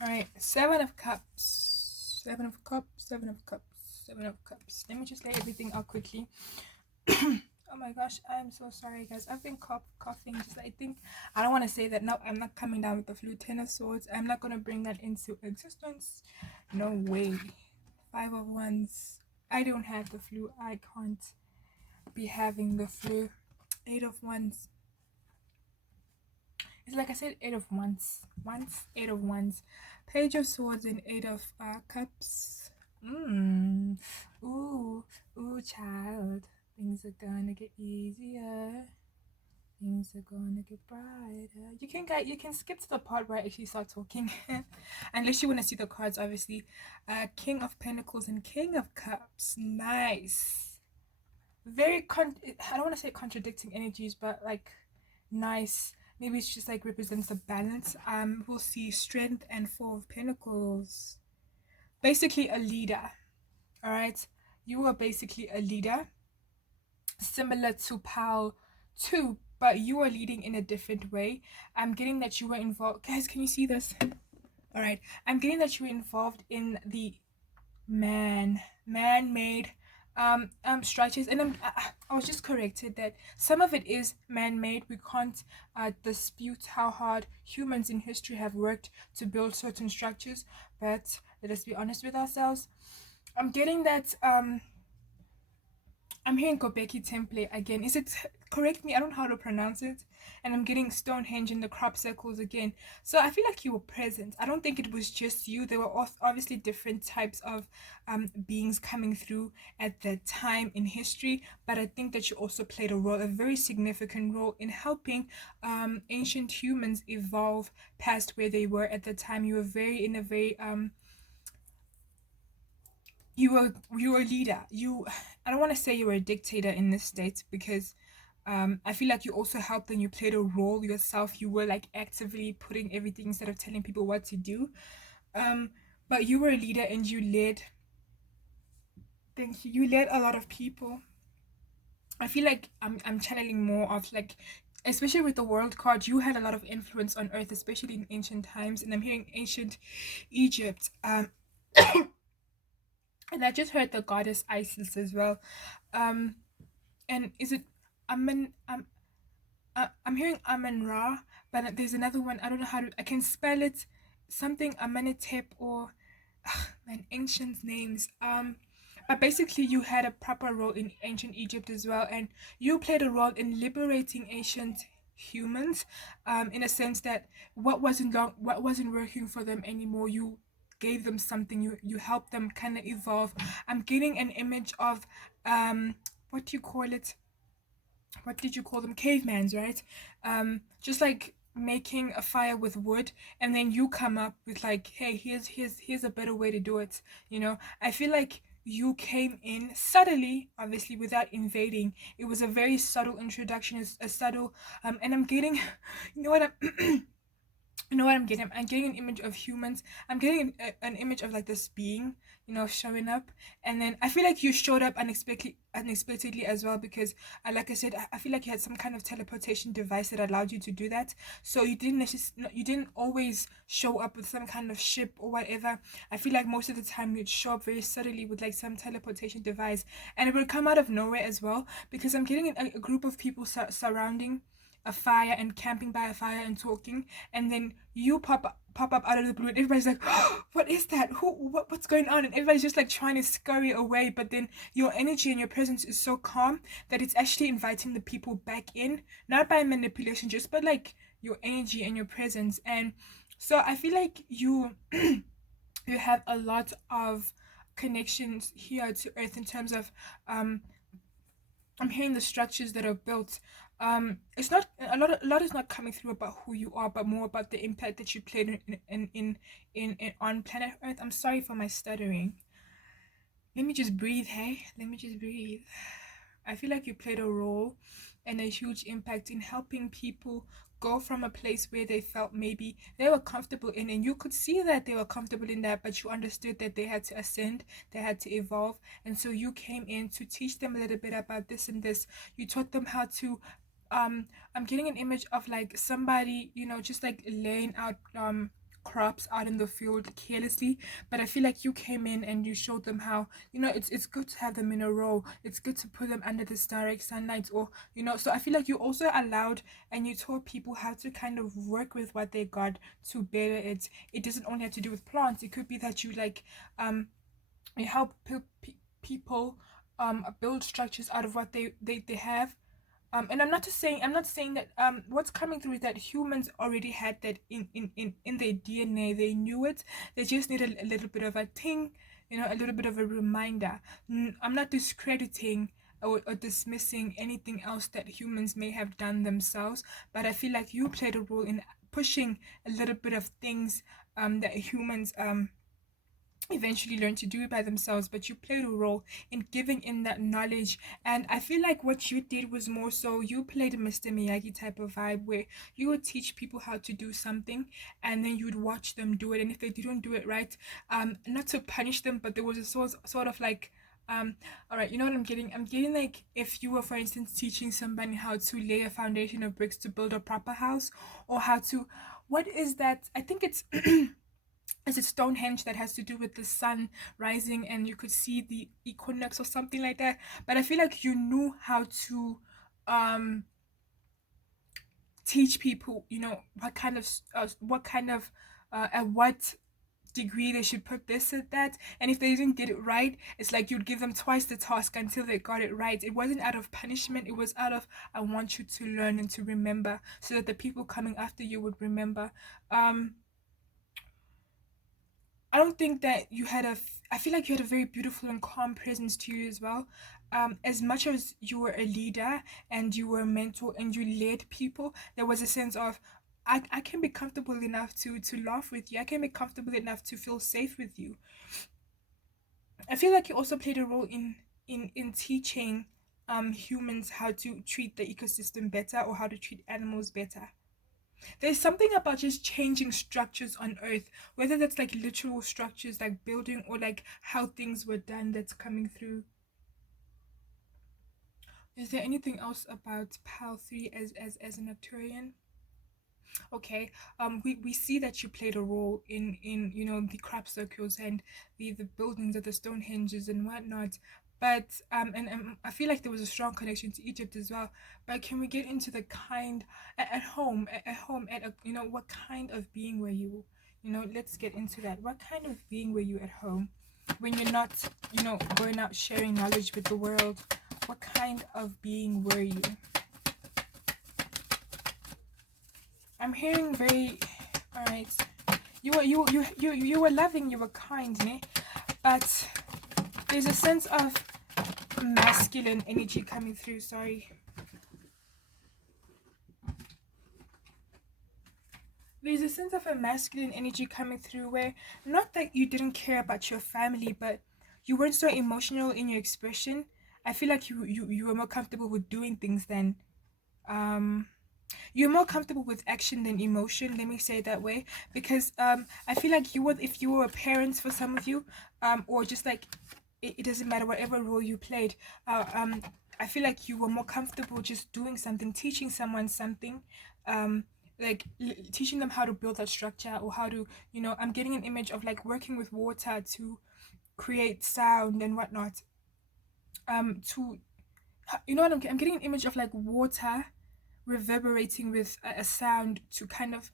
All right, Seven of Cups. Seven of Cups. Seven of Cups. Seven of Cups. Let me just lay everything out quickly. Oh my gosh, I'm so sorry, guys. I've been coughing. Just I think I don't want to say that. No, I'm not coming down with the flu. Ten of Swords. I'm not gonna bring that into existence. No way. Five of Wands. I don't have the flu. I can't be having the flu. Eight of Wands. It's like I said, Eight of Wands. Eight of Wands. Page of Swords and Eight of Cups. Ooh, child. Things are gonna get easier. Things are gonna get brighter. You can skip to the part where I actually start talking, unless you want to see the cards. Obviously, King of Pentacles and King of Cups. Nice. Very I don't want to say contradicting energies, but like nice. Maybe it's just like represents the balance. We'll see Strength and Four of Pentacles. Basically a leader. All right, you are basically a leader, similar to Pal 2, but you are leading in a different way. I'm getting that you were involved. Guys, can you see this? All right, I'm getting that you were involved in the man-made structures, and I was just corrected that some of it is man-made. We can't dispute how hard humans in history have worked to build certain structures, but let us be honest with ourselves. I'm getting that I'm hearing Gobekli template again. Is it, correct me, I don't know how to pronounce it. And I'm getting Stonehenge in the crop circles again. So I feel like you were present. I don't think it was just you. There were obviously different types of beings coming through at that time in history. But I think that you also played a role, a very significant role in helping ancient humans evolve past where they were at the time. You were in a very you were a leader. I don't want to say you were a dictator in this state, because I feel like you also helped and you played a role yourself. You were like actively putting everything instead of telling people what to do. But you were a leader and you led. Thank you. You led a lot of people. I feel like I'm channeling more of like, especially with the world card, you had a lot of influence on Earth, especially in ancient times. And I'm hearing ancient Egypt. And I just heard the goddess Isis as well. And is it Amen? I'm hearing Amen Ra, but there's another one. I don't know how to. I can spell it. Something Amenhotep or man, ancient names. But basically, you had a proper role in ancient Egypt as well, and you played a role in liberating ancient humans. In a sense that what wasn't working for them anymore, you gave them something. You helped them kind of evolve. I'm getting an image of what do you call it? What did you call them? Cavemans, right? Just like making a fire with wood, and then you come up with like, hey, here's a better way to do it. I feel like you came in subtly, obviously without invading. It was a very subtle introduction, a subtle and I'm getting you know what I'm you know what I'm getting? I'm getting an image of humans. I'm getting an image of like this being, showing up. And then I feel like you showed up unexpectedly as well, because, like I said, I feel like you had some kind of teleportation device that allowed you to do that. So you didn't always show up with some kind of ship or whatever. I feel like most of the time you'd show up very subtly with like some teleportation device, and it would come out of nowhere as well, because I'm getting a group of people surrounding a fire and camping by a fire and talking, and then you pop up out of the blue, and everybody's like, oh, what is that? What's going on? And everybody's just like trying to scurry away, but then your energy and your presence is so calm that it's actually inviting the people back in, not by manipulation, just but like your energy and your presence. And so I feel like you you have a lot of connections here to Earth in terms of I'm hearing the structures that are built It's not a lot is not coming through about who you are, but more about the impact that you played in on planet Earth. I'm sorry for my stuttering. Let me just breathe, hey? Let me just breathe. I feel like you played a role and a huge impact in helping people go from a place where they felt maybe they were comfortable in, and you could see that they were comfortable in that, but you understood that they had to ascend, they had to evolve, and so you came in to teach them a little bit about this and this. You taught them how to I'm getting an image of like somebody, just like laying out crops out in the field carelessly, but I feel like you came in and you showed them how, it's good to have them in a row. It's good to put them under this direct sunlight, or so I feel like you also allowed and you taught people how to kind of work with what they got to better it. It doesn't only have to do with plants. It could be that you like you help people build structures out of what they have. And I'm not saying that what's coming through is that humans already had that in their DNA. They knew it. They just need a little bit of a thing, a little bit of a reminder. I'm not discrediting or dismissing anything else that humans may have done themselves, but I feel like you played a role in pushing a little bit of things that humans eventually learn to do it by themselves, but you played a role in giving in that knowledge. And I feel like what you did was more so you played a Mr. Miyagi type of vibe, where you would teach people how to do something and then you'd watch them do it, and if they didn't do it right, not to punish them, but there was a sort of like all right, you know what I'm getting like, if you were, for instance, teaching somebody how to lay a foundation of bricks to build a proper house, or how to, what is that, I think it's is it Stonehenge, that has to do with the sun rising and you could see the equinox or something like that. But I feel like you knew how to um teach people, what kind of at what degree they should put this at that, and if they didn't get it right, it's like you'd give them twice the task until they got it right. It wasn't out of punishment, it was out of, I want you to learn and to remember, so that the people coming after you would remember. I don't think that you had I feel like you had a very beautiful and calm presence to you as well. As much as you were a leader and you were a mentor and you led people, there was a sense of, I can be comfortable enough to laugh with you. I can be comfortable enough to feel safe with you. I feel like you also played a role in teaching humans how to treat the ecosystem better, or how to treat animals better. There's something about just changing structures on Earth, whether that's like literal structures like building, or like how things were done, that's coming through. Is there anything else about PAL 3 as an Arcturian? Okay, we see that you played a role in the crop circles and the buildings of the Stonehenges and whatnot. But and I feel like there was a strong connection to Egypt as well. But can we get into the kind at home, at a, what kind of being were you? Let's get into that. What kind of being were you at home when you're not, going out sharing knowledge with the world? What kind of being were you? I'm hearing very, all right. You were loving, you were kind, ne? But there's a sense of masculine energy coming through. Sorry. There's a sense of a masculine energy coming through, where not that you didn't care about your family, but you weren't so emotional in your expression. I feel like you were more comfortable with doing things than um you're more comfortable with action than emotion, let me say it that way, because I feel like you would, if you were parents, for some of you, or just like, it doesn't matter whatever role you played, I feel like you were more comfortable just doing something, teaching someone something, like teaching them how to build that structure, or how to, I'm getting an image of like working with water to create sound and whatnot, to, what I'm getting an image of like water reverberating with a sound to kind of,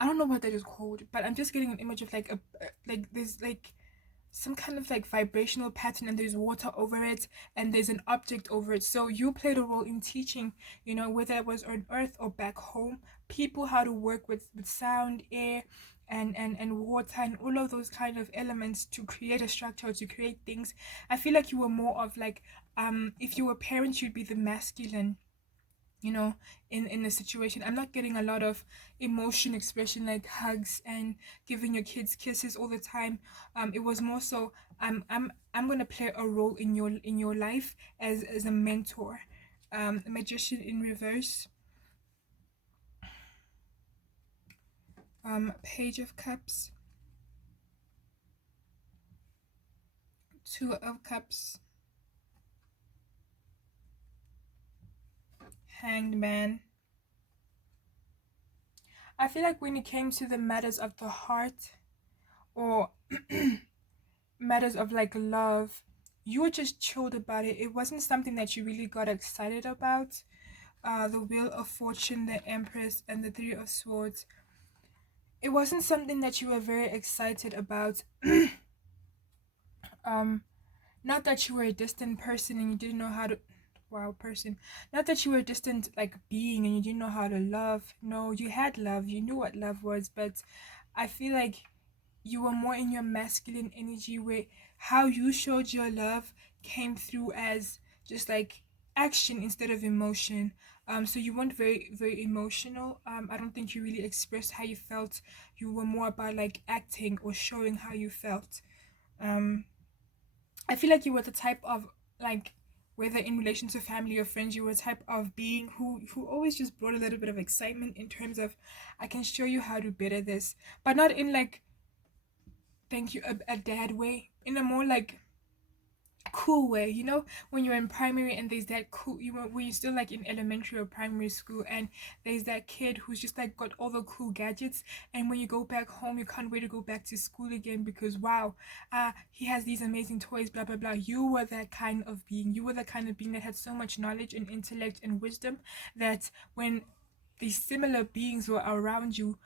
I don't know what that is called, but I'm just getting an image of like like there's like some kind of like vibrational pattern, and there's water over it, and there's an object over it. So you played a role in teaching, whether it was on Earth or back home, people how to work with sound, air, and water, and all of those kind of elements to create a structure, to create things. I feel like you were more of like, if you were parents, you'd be the masculine, you know, in the situation. I'm not getting a lot of emotion expression like hugs and giving your kids kisses all the time. It was more so I'm gonna play a role in your life as a mentor. Magician in reverse. Page of Cups, Two of Cups, Hanged Man. I feel like when it came to the matters of the heart or matters of like love, you were just chilled about it. It wasn't something that you really got excited about. The Wheel of Fortune, the Empress, and the Three of Swords. It wasn't something that you were very excited about. um, Not that you were a distant person and you didn't know how to. Wow, person. Not that you were a distant like being and you didn't know how to love. No, you had love. You knew what love was, but I feel like you were more in your masculine energy where how you showed your love came through as just like action instead of emotion. So you weren't very emotional. I don't think you really expressed how you felt. You were more about like acting or showing how you felt. um I feel like you were the type of like, whether in relation to family or friends, you were a type of being who always just brought a little bit of excitement in terms of I can show you how to better this, but not in like thank you a dad way, in a more like cool way, you know, when you're in primary and there's that cool you were when you're still like in elementary or primary school and there's that kid who's just like got all the cool gadgets, and when you go back home you can't wait to go back to school again because wow, he has these amazing toys, blah blah blah. You were that kind of being. You were the kind of being that had so much knowledge and intellect and wisdom that when these similar beings were around you,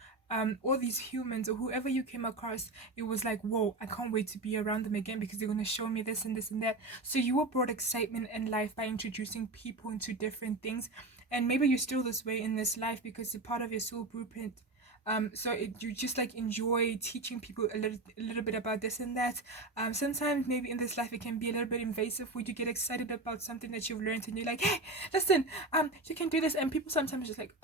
all these humans or whoever you came across, it was like, whoa, I can't wait to be around them again because they're going to show me this and this and that. So you were brought excitement in life by introducing people into different things. And maybe you're still this way in this life because it's part of your soul blueprint. You just like enjoy teaching people a little bit about this and that. Sometimes maybe in this life it can be a little bit invasive where you get excited about something that you've learned and you're like, hey, listen, you can do this, and people sometimes just like,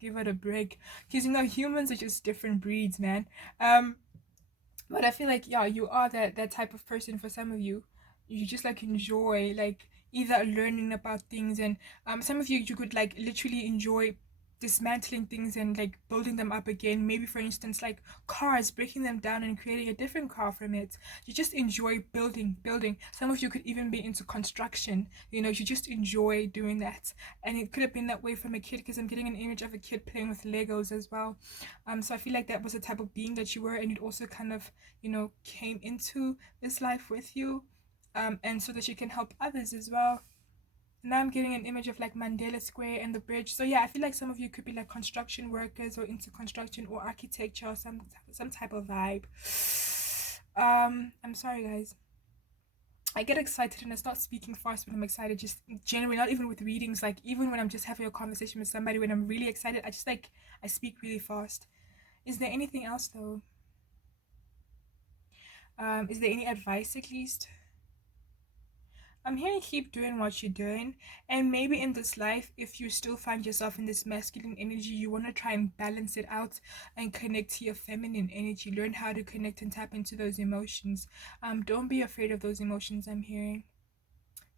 give it a break, because you know humans are just different breeds, man. But I feel like, yeah, you are that type of person. For some of you, you just like enjoy like either learning about things, and some of you could like literally enjoy dismantling things and like building them up again. Maybe for instance like cars, breaking them down and creating a different car from it. You just enjoy building. Some of you could even be into construction, you know, you just enjoy doing that. And it could have been that way from a kid, because I'm getting an image of a kid playing with Legos as well. So I feel like that was the type of being that you were, and it also kind of, you know, came into this life with you, and so that you can help others as well. Now I'm getting an image of like Mandela Square and the bridge. So yeah, I feel like some of you could be like construction workers or into construction or architecture or some type of vibe. I'm sorry guys. I get excited and I start speaking fast when I'm excited, just generally, not even with readings, like even when I'm just having a conversation with somebody, when I'm really excited, I just like I speak really fast. Is there anything else though? Is there any advice at least? I'm here to keep doing what you're doing, and maybe in this life, if you still find yourself in this masculine energy, you want to try and balance it out and connect to your feminine energy. Learn how to connect and tap into those emotions. Don't be afraid of those emotions, I'm hearing.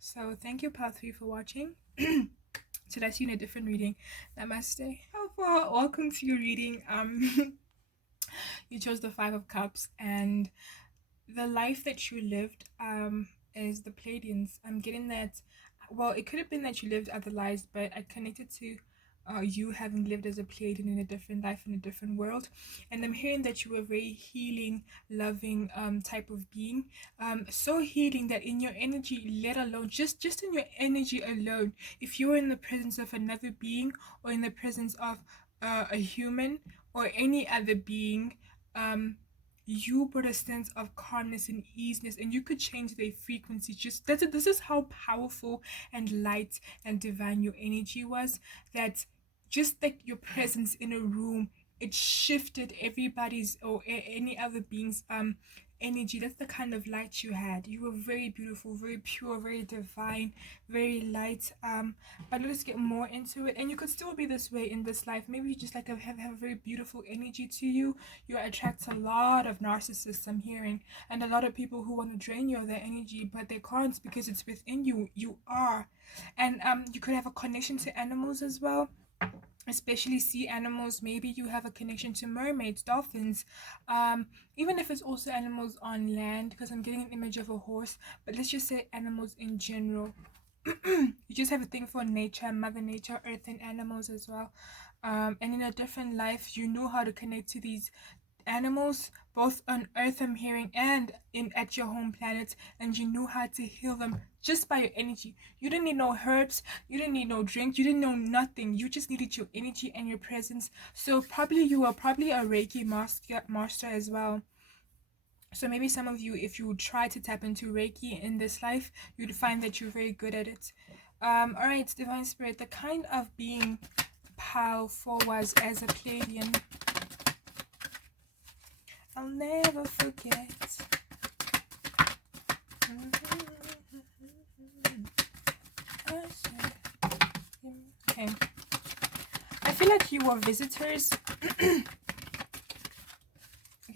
So thank you, Part 3, for watching. Till I see you in a different reading. Namaste. Welcome to your reading. You chose the Five of Cups, and the life that you lived is the Pleiadians. I'm getting that. Well, it could have been that you lived other lives, but I connected to you having lived as a Pleiadian in a different life in a different world. And I'm hearing that you were a very healing, loving type of being. So healing that in your energy, let alone just in your energy alone, if you're in the presence of another being or in the presence of a human or any other being, you brought a sense of calmness and easiness, and you could change their frequency. Just this is how powerful and light and divine your energy was, that just like your presence in a room, it shifted everybody's or any other beings energy. That's the kind of light you had. You were very beautiful, very pure, very divine, very light. But let's get more into it. And you could still be this way in this life. Maybe you just like have a very beautiful energy to you. You attract a lot of narcissists, I'm hearing, and a lot of people who want to drain you of their energy, but they can't because it's within you. You are. And you could have a connection to animals as well, especially sea animals. Maybe you have a connection to mermaids, dolphins, even if it's also animals on land, because I'm getting an image of a horse, but let's just say animals in general. You just have a thing for nature, mother nature, earth, and animals as well. And in a different life, you know how to connect to these animals, both on earth, I'm hearing, and in at your home planet, and you knew how to heal them just by your energy. You didn't need no herbs, you didn't need no drink, you didn't know nothing. You just needed your energy and your presence. So probably you are probably a Reiki master as well. So maybe some of you, if you try to tap into Reiki in this life, you'd find that you're very good at it. All right, Divine Spirit, the kind of being Pal 4 was as a Pleiadian. I'll never forget. Okay. I feel like you were visitors. Okay,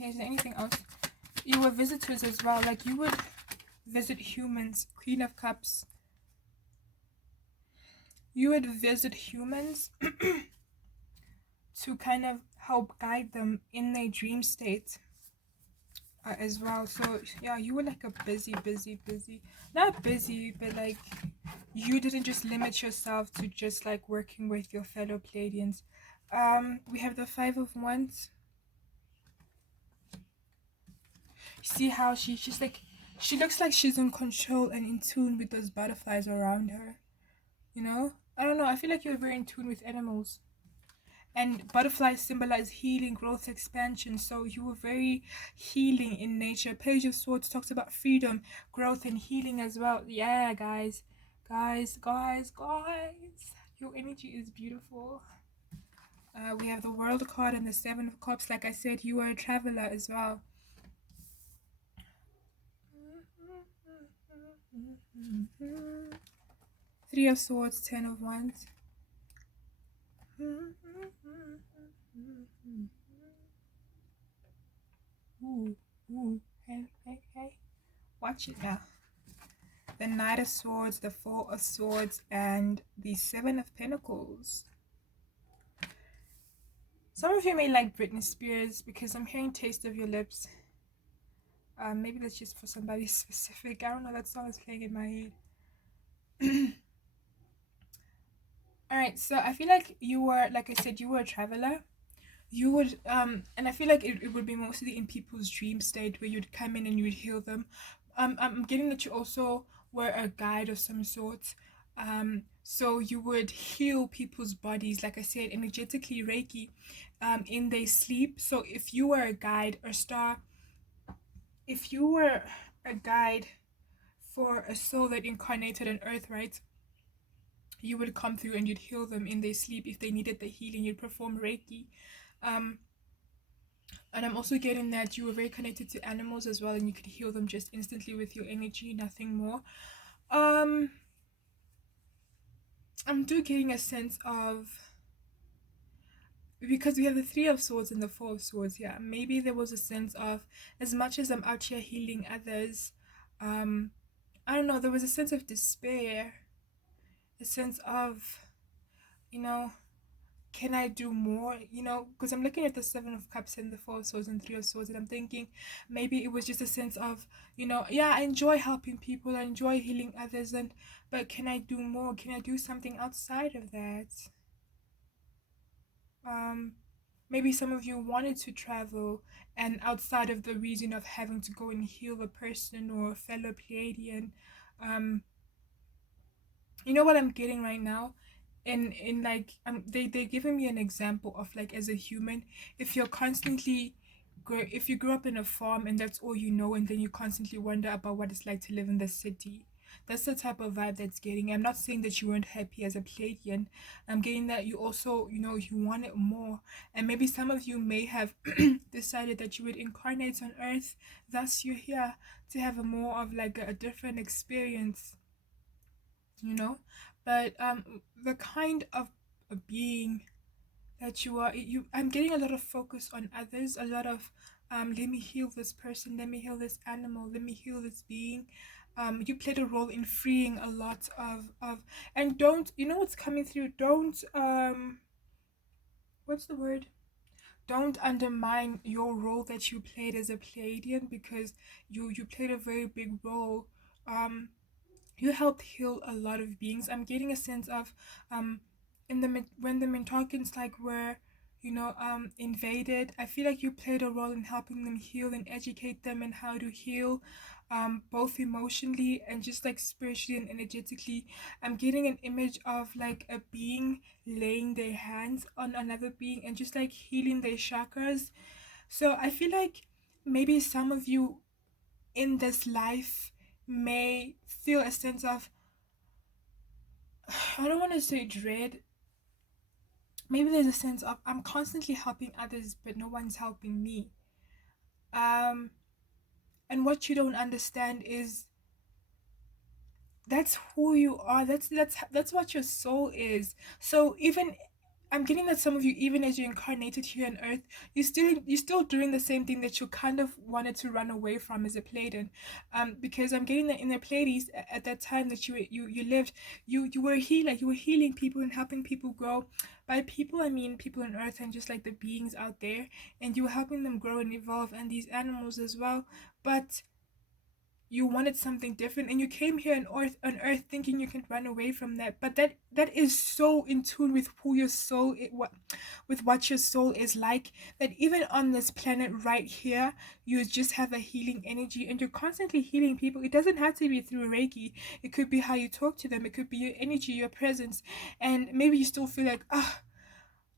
is there anything else? You were visitors as well. Like you would visit humans. Queen of Cups. You would visit humans to kind of help guide them in their dream state. As well. So yeah, you were like a busy, not busy, but like you didn't just limit yourself to just like working with your fellow Pleiadians. We have the 5 of Wands. See how she's like, she looks like she's in control and in tune with those butterflies around her, you know. I don't know, I feel like you're very in tune with animals. And butterflies symbolize healing, growth, expansion. So you were very healing in nature. Page of Swords talks about freedom, growth, and healing as well. Yeah, guys. Your energy is beautiful. We have the World card and the 7 of Cups. Like I said, you are a traveler as well. 3 of Swords, 10 of Wands. Ooh. Hey. Watch it now. The Knight of Swords, the 4 of Swords, and the 7 of Pentacles. Some of you may like Britney Spears because I'm hearing Taste of Your Lips. Maybe that's just for somebody specific. I don't know, that song is playing in my head. Alright, so I feel like you were, like I said, you were a traveler. You would, and I feel like it would be mostly in people's dream state where you'd come in and you'd heal them. I'm getting that you also were a guide of some sort. So you would heal people's bodies, like I said, energetically Reiki, in their sleep. So if you were a guide or star, if you were a guide for a soul that incarnated on earth, right? You would come through and you'd heal them in their sleep. If they needed the healing, you'd perform Reiki. And I'm also getting that you were very connected to animals as well, and you could heal them just instantly with your energy, nothing more. I'm getting a sense of, because we have the 3 of Swords and the 4 of Swords, yeah, maybe there was a sense of, as much as I'm out here healing others, I don't know, there was a sense of despair, a sense of, can I do more? Because I'm looking at the 7 of Cups and the 4 of Swords and 3 of Swords, and I'm thinking maybe it was just a sense of, yeah, I enjoy helping people, I enjoy healing others, but can I do more? Can I do something outside of that? Maybe some of you wanted to travel, and outside of the reason of having to go and heal a person or a fellow Pleiadian, you know what I'm getting right now? In like they're giving me an example of, like, as a human, if you're constantly if you grew up in a farm and that's all you know, and then you constantly wonder about what it's like to live in the city, That's the type of vibe that's getting. I'm not saying that you weren't happy as a Pleiadian. I'm getting that you also, you wanted more. And maybe some of you may have decided that you would incarnate on Earth. Thus, you're here to have a more of like a different experience, you know? But the kind of a being that you are, I'm getting a lot of focus on others, a lot of let me heal this person, let me heal this animal, let me heal this being. You played a role in freeing a lot of and don't, what's coming through, don't what's the word, don't undermine your role that you played as a Pleiadian, because you played a very big role. You helped heal a lot of beings. I'm getting a sense of in when the Mintarkins like were, invaded. I feel like you played a role in helping them heal and educate them in how to heal, both emotionally and just like spiritually and energetically. I'm getting an image of like a being laying their hands on another being and just like healing their chakras. So I feel like maybe some of you in this life may feel a sense of, I don't want to say dread. Maybe there's a sense of, I'm constantly helping others, but no one's helping me. Um, and what you don't understand is that's who you are. That's what your soul is. So even I'm getting that some of you, even as you incarnated here on Earth, you're still doing the same thing that you kind of wanted to run away from as a Pleiadian, because I'm getting that in the Pleiades at that time that you lived, you were a healer, you were healing people and helping people grow. By people, I mean people on Earth and just like the beings out there, and you were helping them grow and evolve, and these animals as well. But you wanted something different and you came here on earth thinking you can run away from that, but that is so in tune with who your soul with what your soul is like, that even on this planet right here you just have a healing energy and you're constantly healing people. It doesn't have to be through Reiki. It could be how you talk to them, it could be your energy, your presence. And maybe you still feel like,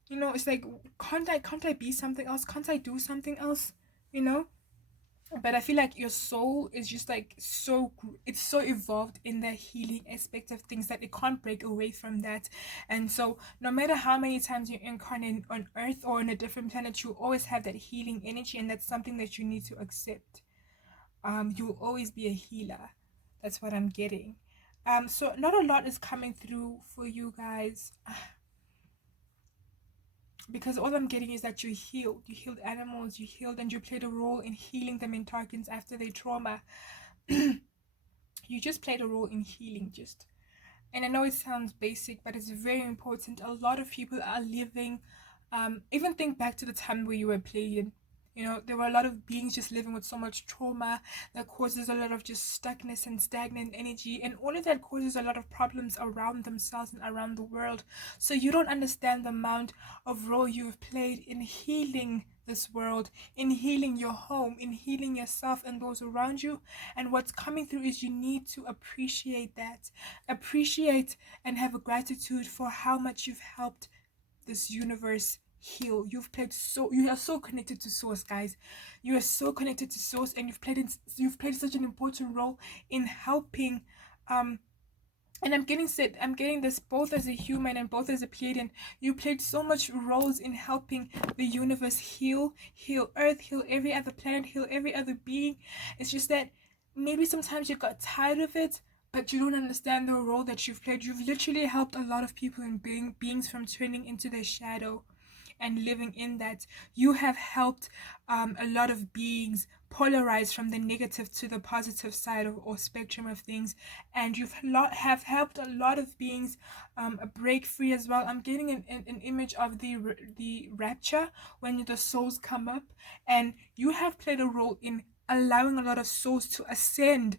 it's like, can't I be something else, can't I do something else, you know but I feel like your soul is just like it's so evolved in the healing aspect of things that it can't break away from that. And so no matter how many times you incarnate on Earth or on a different planet, you always have that healing energy, and that's something that you need to accept. You will always be a healer. That's what I'm getting. So not a lot is coming through for you guys, because all I'm getting is that you healed animals, you healed, and you played a role in healing the Mintarkins after their trauma. You just played a role in healing, just. And I know it sounds basic, but it's very important. A lot of people are living, even think back to the time where you were playing. There were a lot of beings just living with so much trauma that causes a lot of just stuckness and stagnant energy, and all of that causes a lot of problems around themselves and around the world. So you don't understand the amount of role you've played in healing this world, in healing your home, in healing yourself and those around you. And what's coming through is you need to appreciate that. Appreciate and have a gratitude for how much you've helped this universe heal. You are so connected to source, guys. You are so connected to source, and you've played such an important role in helping. And I'm getting this both as a human and both as a Pleiadian. You played so much roles in helping the universe heal Earth, heal every other planet, heal every other being. It's just that maybe sometimes you got tired of it, but you don't understand the role that you've played. You've literally helped a lot of people in beings from turning into their shadow and living in that. You have helped a lot of beings polarize from the negative to the positive side or spectrum of things, and have helped a lot of beings break free as well. I'm getting an image of the rapture, when the souls come up, and you have played a role in allowing a lot of souls to ascend.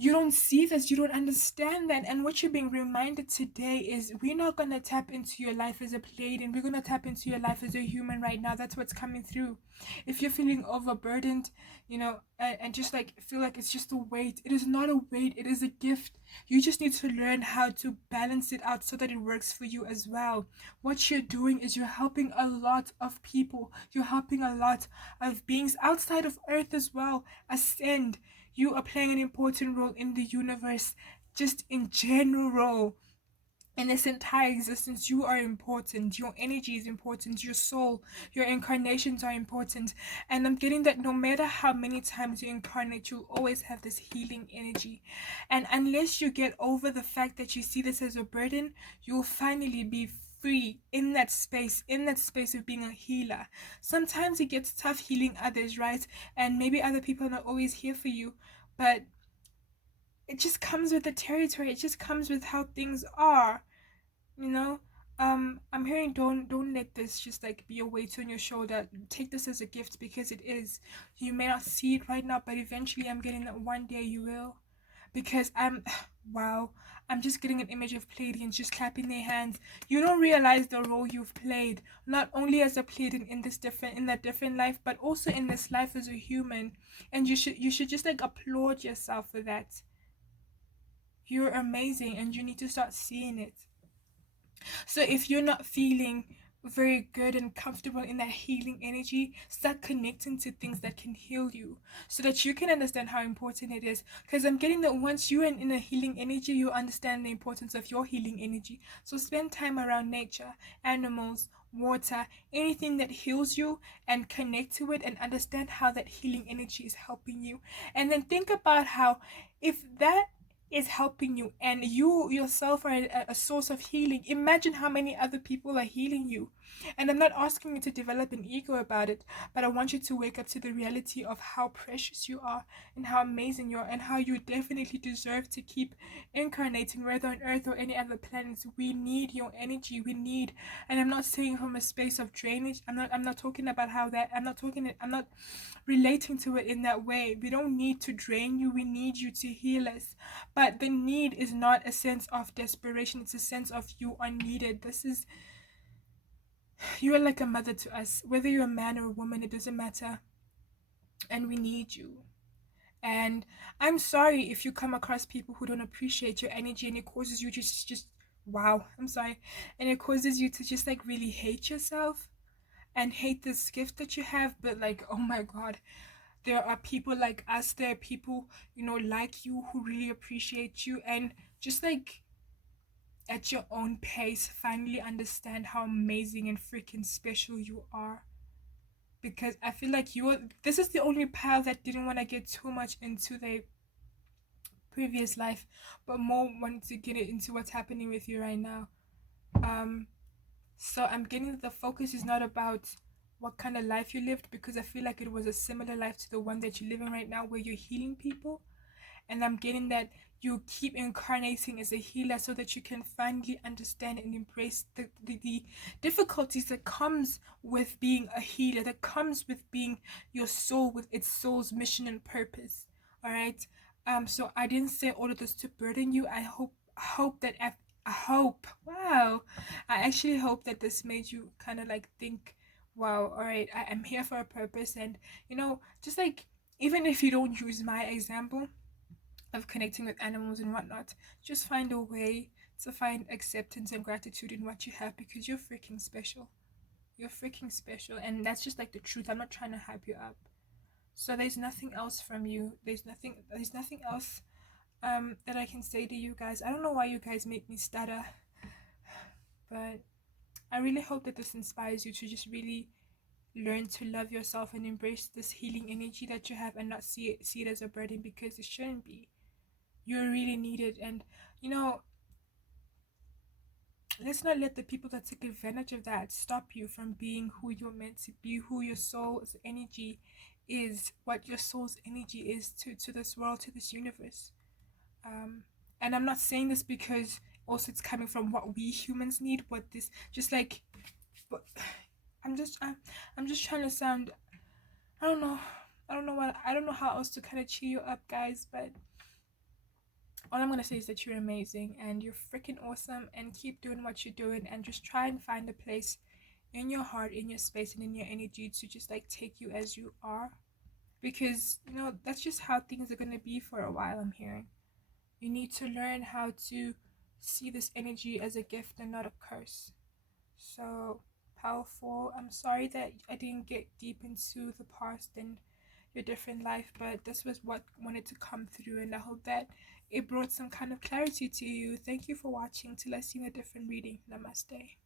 You don't see this, you don't understand that. And what you're being reminded today is, we're not going to tap into your life as a Pleiadian, we're going to tap into your life as a human right now. That's what's coming through. If you're feeling overburdened, and just like feel like it's just a weight, it is not a weight, it is a gift. You just need to learn how to balance it out so that it works for you as well. What you're doing is you're helping a lot of people, you're helping a lot of beings outside of Earth as well ascend. You are playing an important role in the universe, just in general. In this entire existence, you are important. Your energy is important. Your soul, your incarnations are important. And I'm getting that no matter how many times you incarnate, you'll always have this healing energy. And unless you get over the fact that you see this as a burden, you'll finally be free in that space of being a healer. Sometimes it gets tough healing others, right? And maybe other people are not always here for you, but it just comes with the territory. It just comes with how things are, you know. I'm hearing, don't let this just like be a weight on your shoulder. Take this as a gift, because it is. You may not see it right now, but eventually I'm getting that one day you will. Because I'm wow, I'm just getting an image of Pleiadians just clapping their hands. You don't realize the role you've played, not only as a Pleiadian in that different life, but also in this life as a human. And you should just like applaud yourself for that. You're amazing, and you need to start seeing it. So if you're not feeling very good and comfortable in that healing energy, start connecting to things that can heal you, so that you can understand how important it is. Because I'm getting that once you're in a healing energy, you understand the importance of your healing energy. So spend time around nature, animals, water, anything that heals you, and connect to it and understand how that healing energy is helping you. And then think about how, if that is helping you and you yourself are a source of healing, imagine how many other people are healing you. And I'm not asking you to develop an ego about it, but I want you to wake up to the reality of how precious you are and how amazing you are, and how you definitely deserve to keep incarnating, whether on Earth or any other planets. We need your energy. We need, and I'm not saying from a space of drainage. I'm not talking about how that, I'm not relating to it in that way. We don't need to drain you. We need you to heal us. But the need is not a sense of desperation. It's a sense of you are needed. You are like a mother to us. Whether you're a man or a woman, it doesn't matter. And we need you. And I'm sorry if you come across people who don't appreciate your energy, and it causes you just wow, I'm sorry. And it causes you to just like really hate yourself and hate this gift that you have. But like, oh my God, there are people like us. There are people, like you, who really appreciate you, and just like at your own pace finally understand how amazing and freaking special you are. Because I feel like this is the only pile that didn't want to get too much into their previous life, but more wanted to get it into what's happening with you right now. So I'm getting that the focus is not about what kind of life you lived, because I feel like it was a similar life to the one that you're living right now, where you're healing people. And I'm getting that you keep incarnating as a healer, so that you can finally understand and embrace the difficulties that comes with being a healer, that comes with being your soul, with its soul's mission and purpose. All right. So I didn't say all of this to burden you. I hope, wow, I actually hope that this made you kind of like think, wow, all right, I am here for a purpose. And just like, even if you don't use my example of connecting with animals and whatnot, just find a way to find acceptance and gratitude in what you have, because you're freaking special. You're freaking special, and that's just like the truth. I'm not trying to hype you up. So there's nothing else from you. There's nothing else that I can say to you guys. I don't know why you guys make me stutter, but I really hope that this inspires you to just really learn to love yourself and embrace this healing energy that you have, and not see it as a burden, because it shouldn't be. You're really needed. And you know let's not let the people that take advantage of that stop you from being who you're meant to be, who your soul's energy is, what your soul's energy is to this world, to this universe. And I'm not saying this because also it's coming from what we humans need, what this just like, but I'm just trying to sound, I don't know, I don't know how else to kind of cheer you up, guys. But all I'm gonna say is that you're amazing and you're freaking awesome, and keep doing what you're doing, and just try and find a place in your heart, in your space, and in your energy to just like take you as you are. Because that's just how things are gonna be for a while, I'm hearing. You need to learn how to see this energy as a gift and not a curse. So powerful. I'm sorry that I didn't get deep into the past and your different life, but this was what wanted to come through, and I hope that it brought some kind of clarity to you. Thank you for watching. Till I see a different reading. Namaste.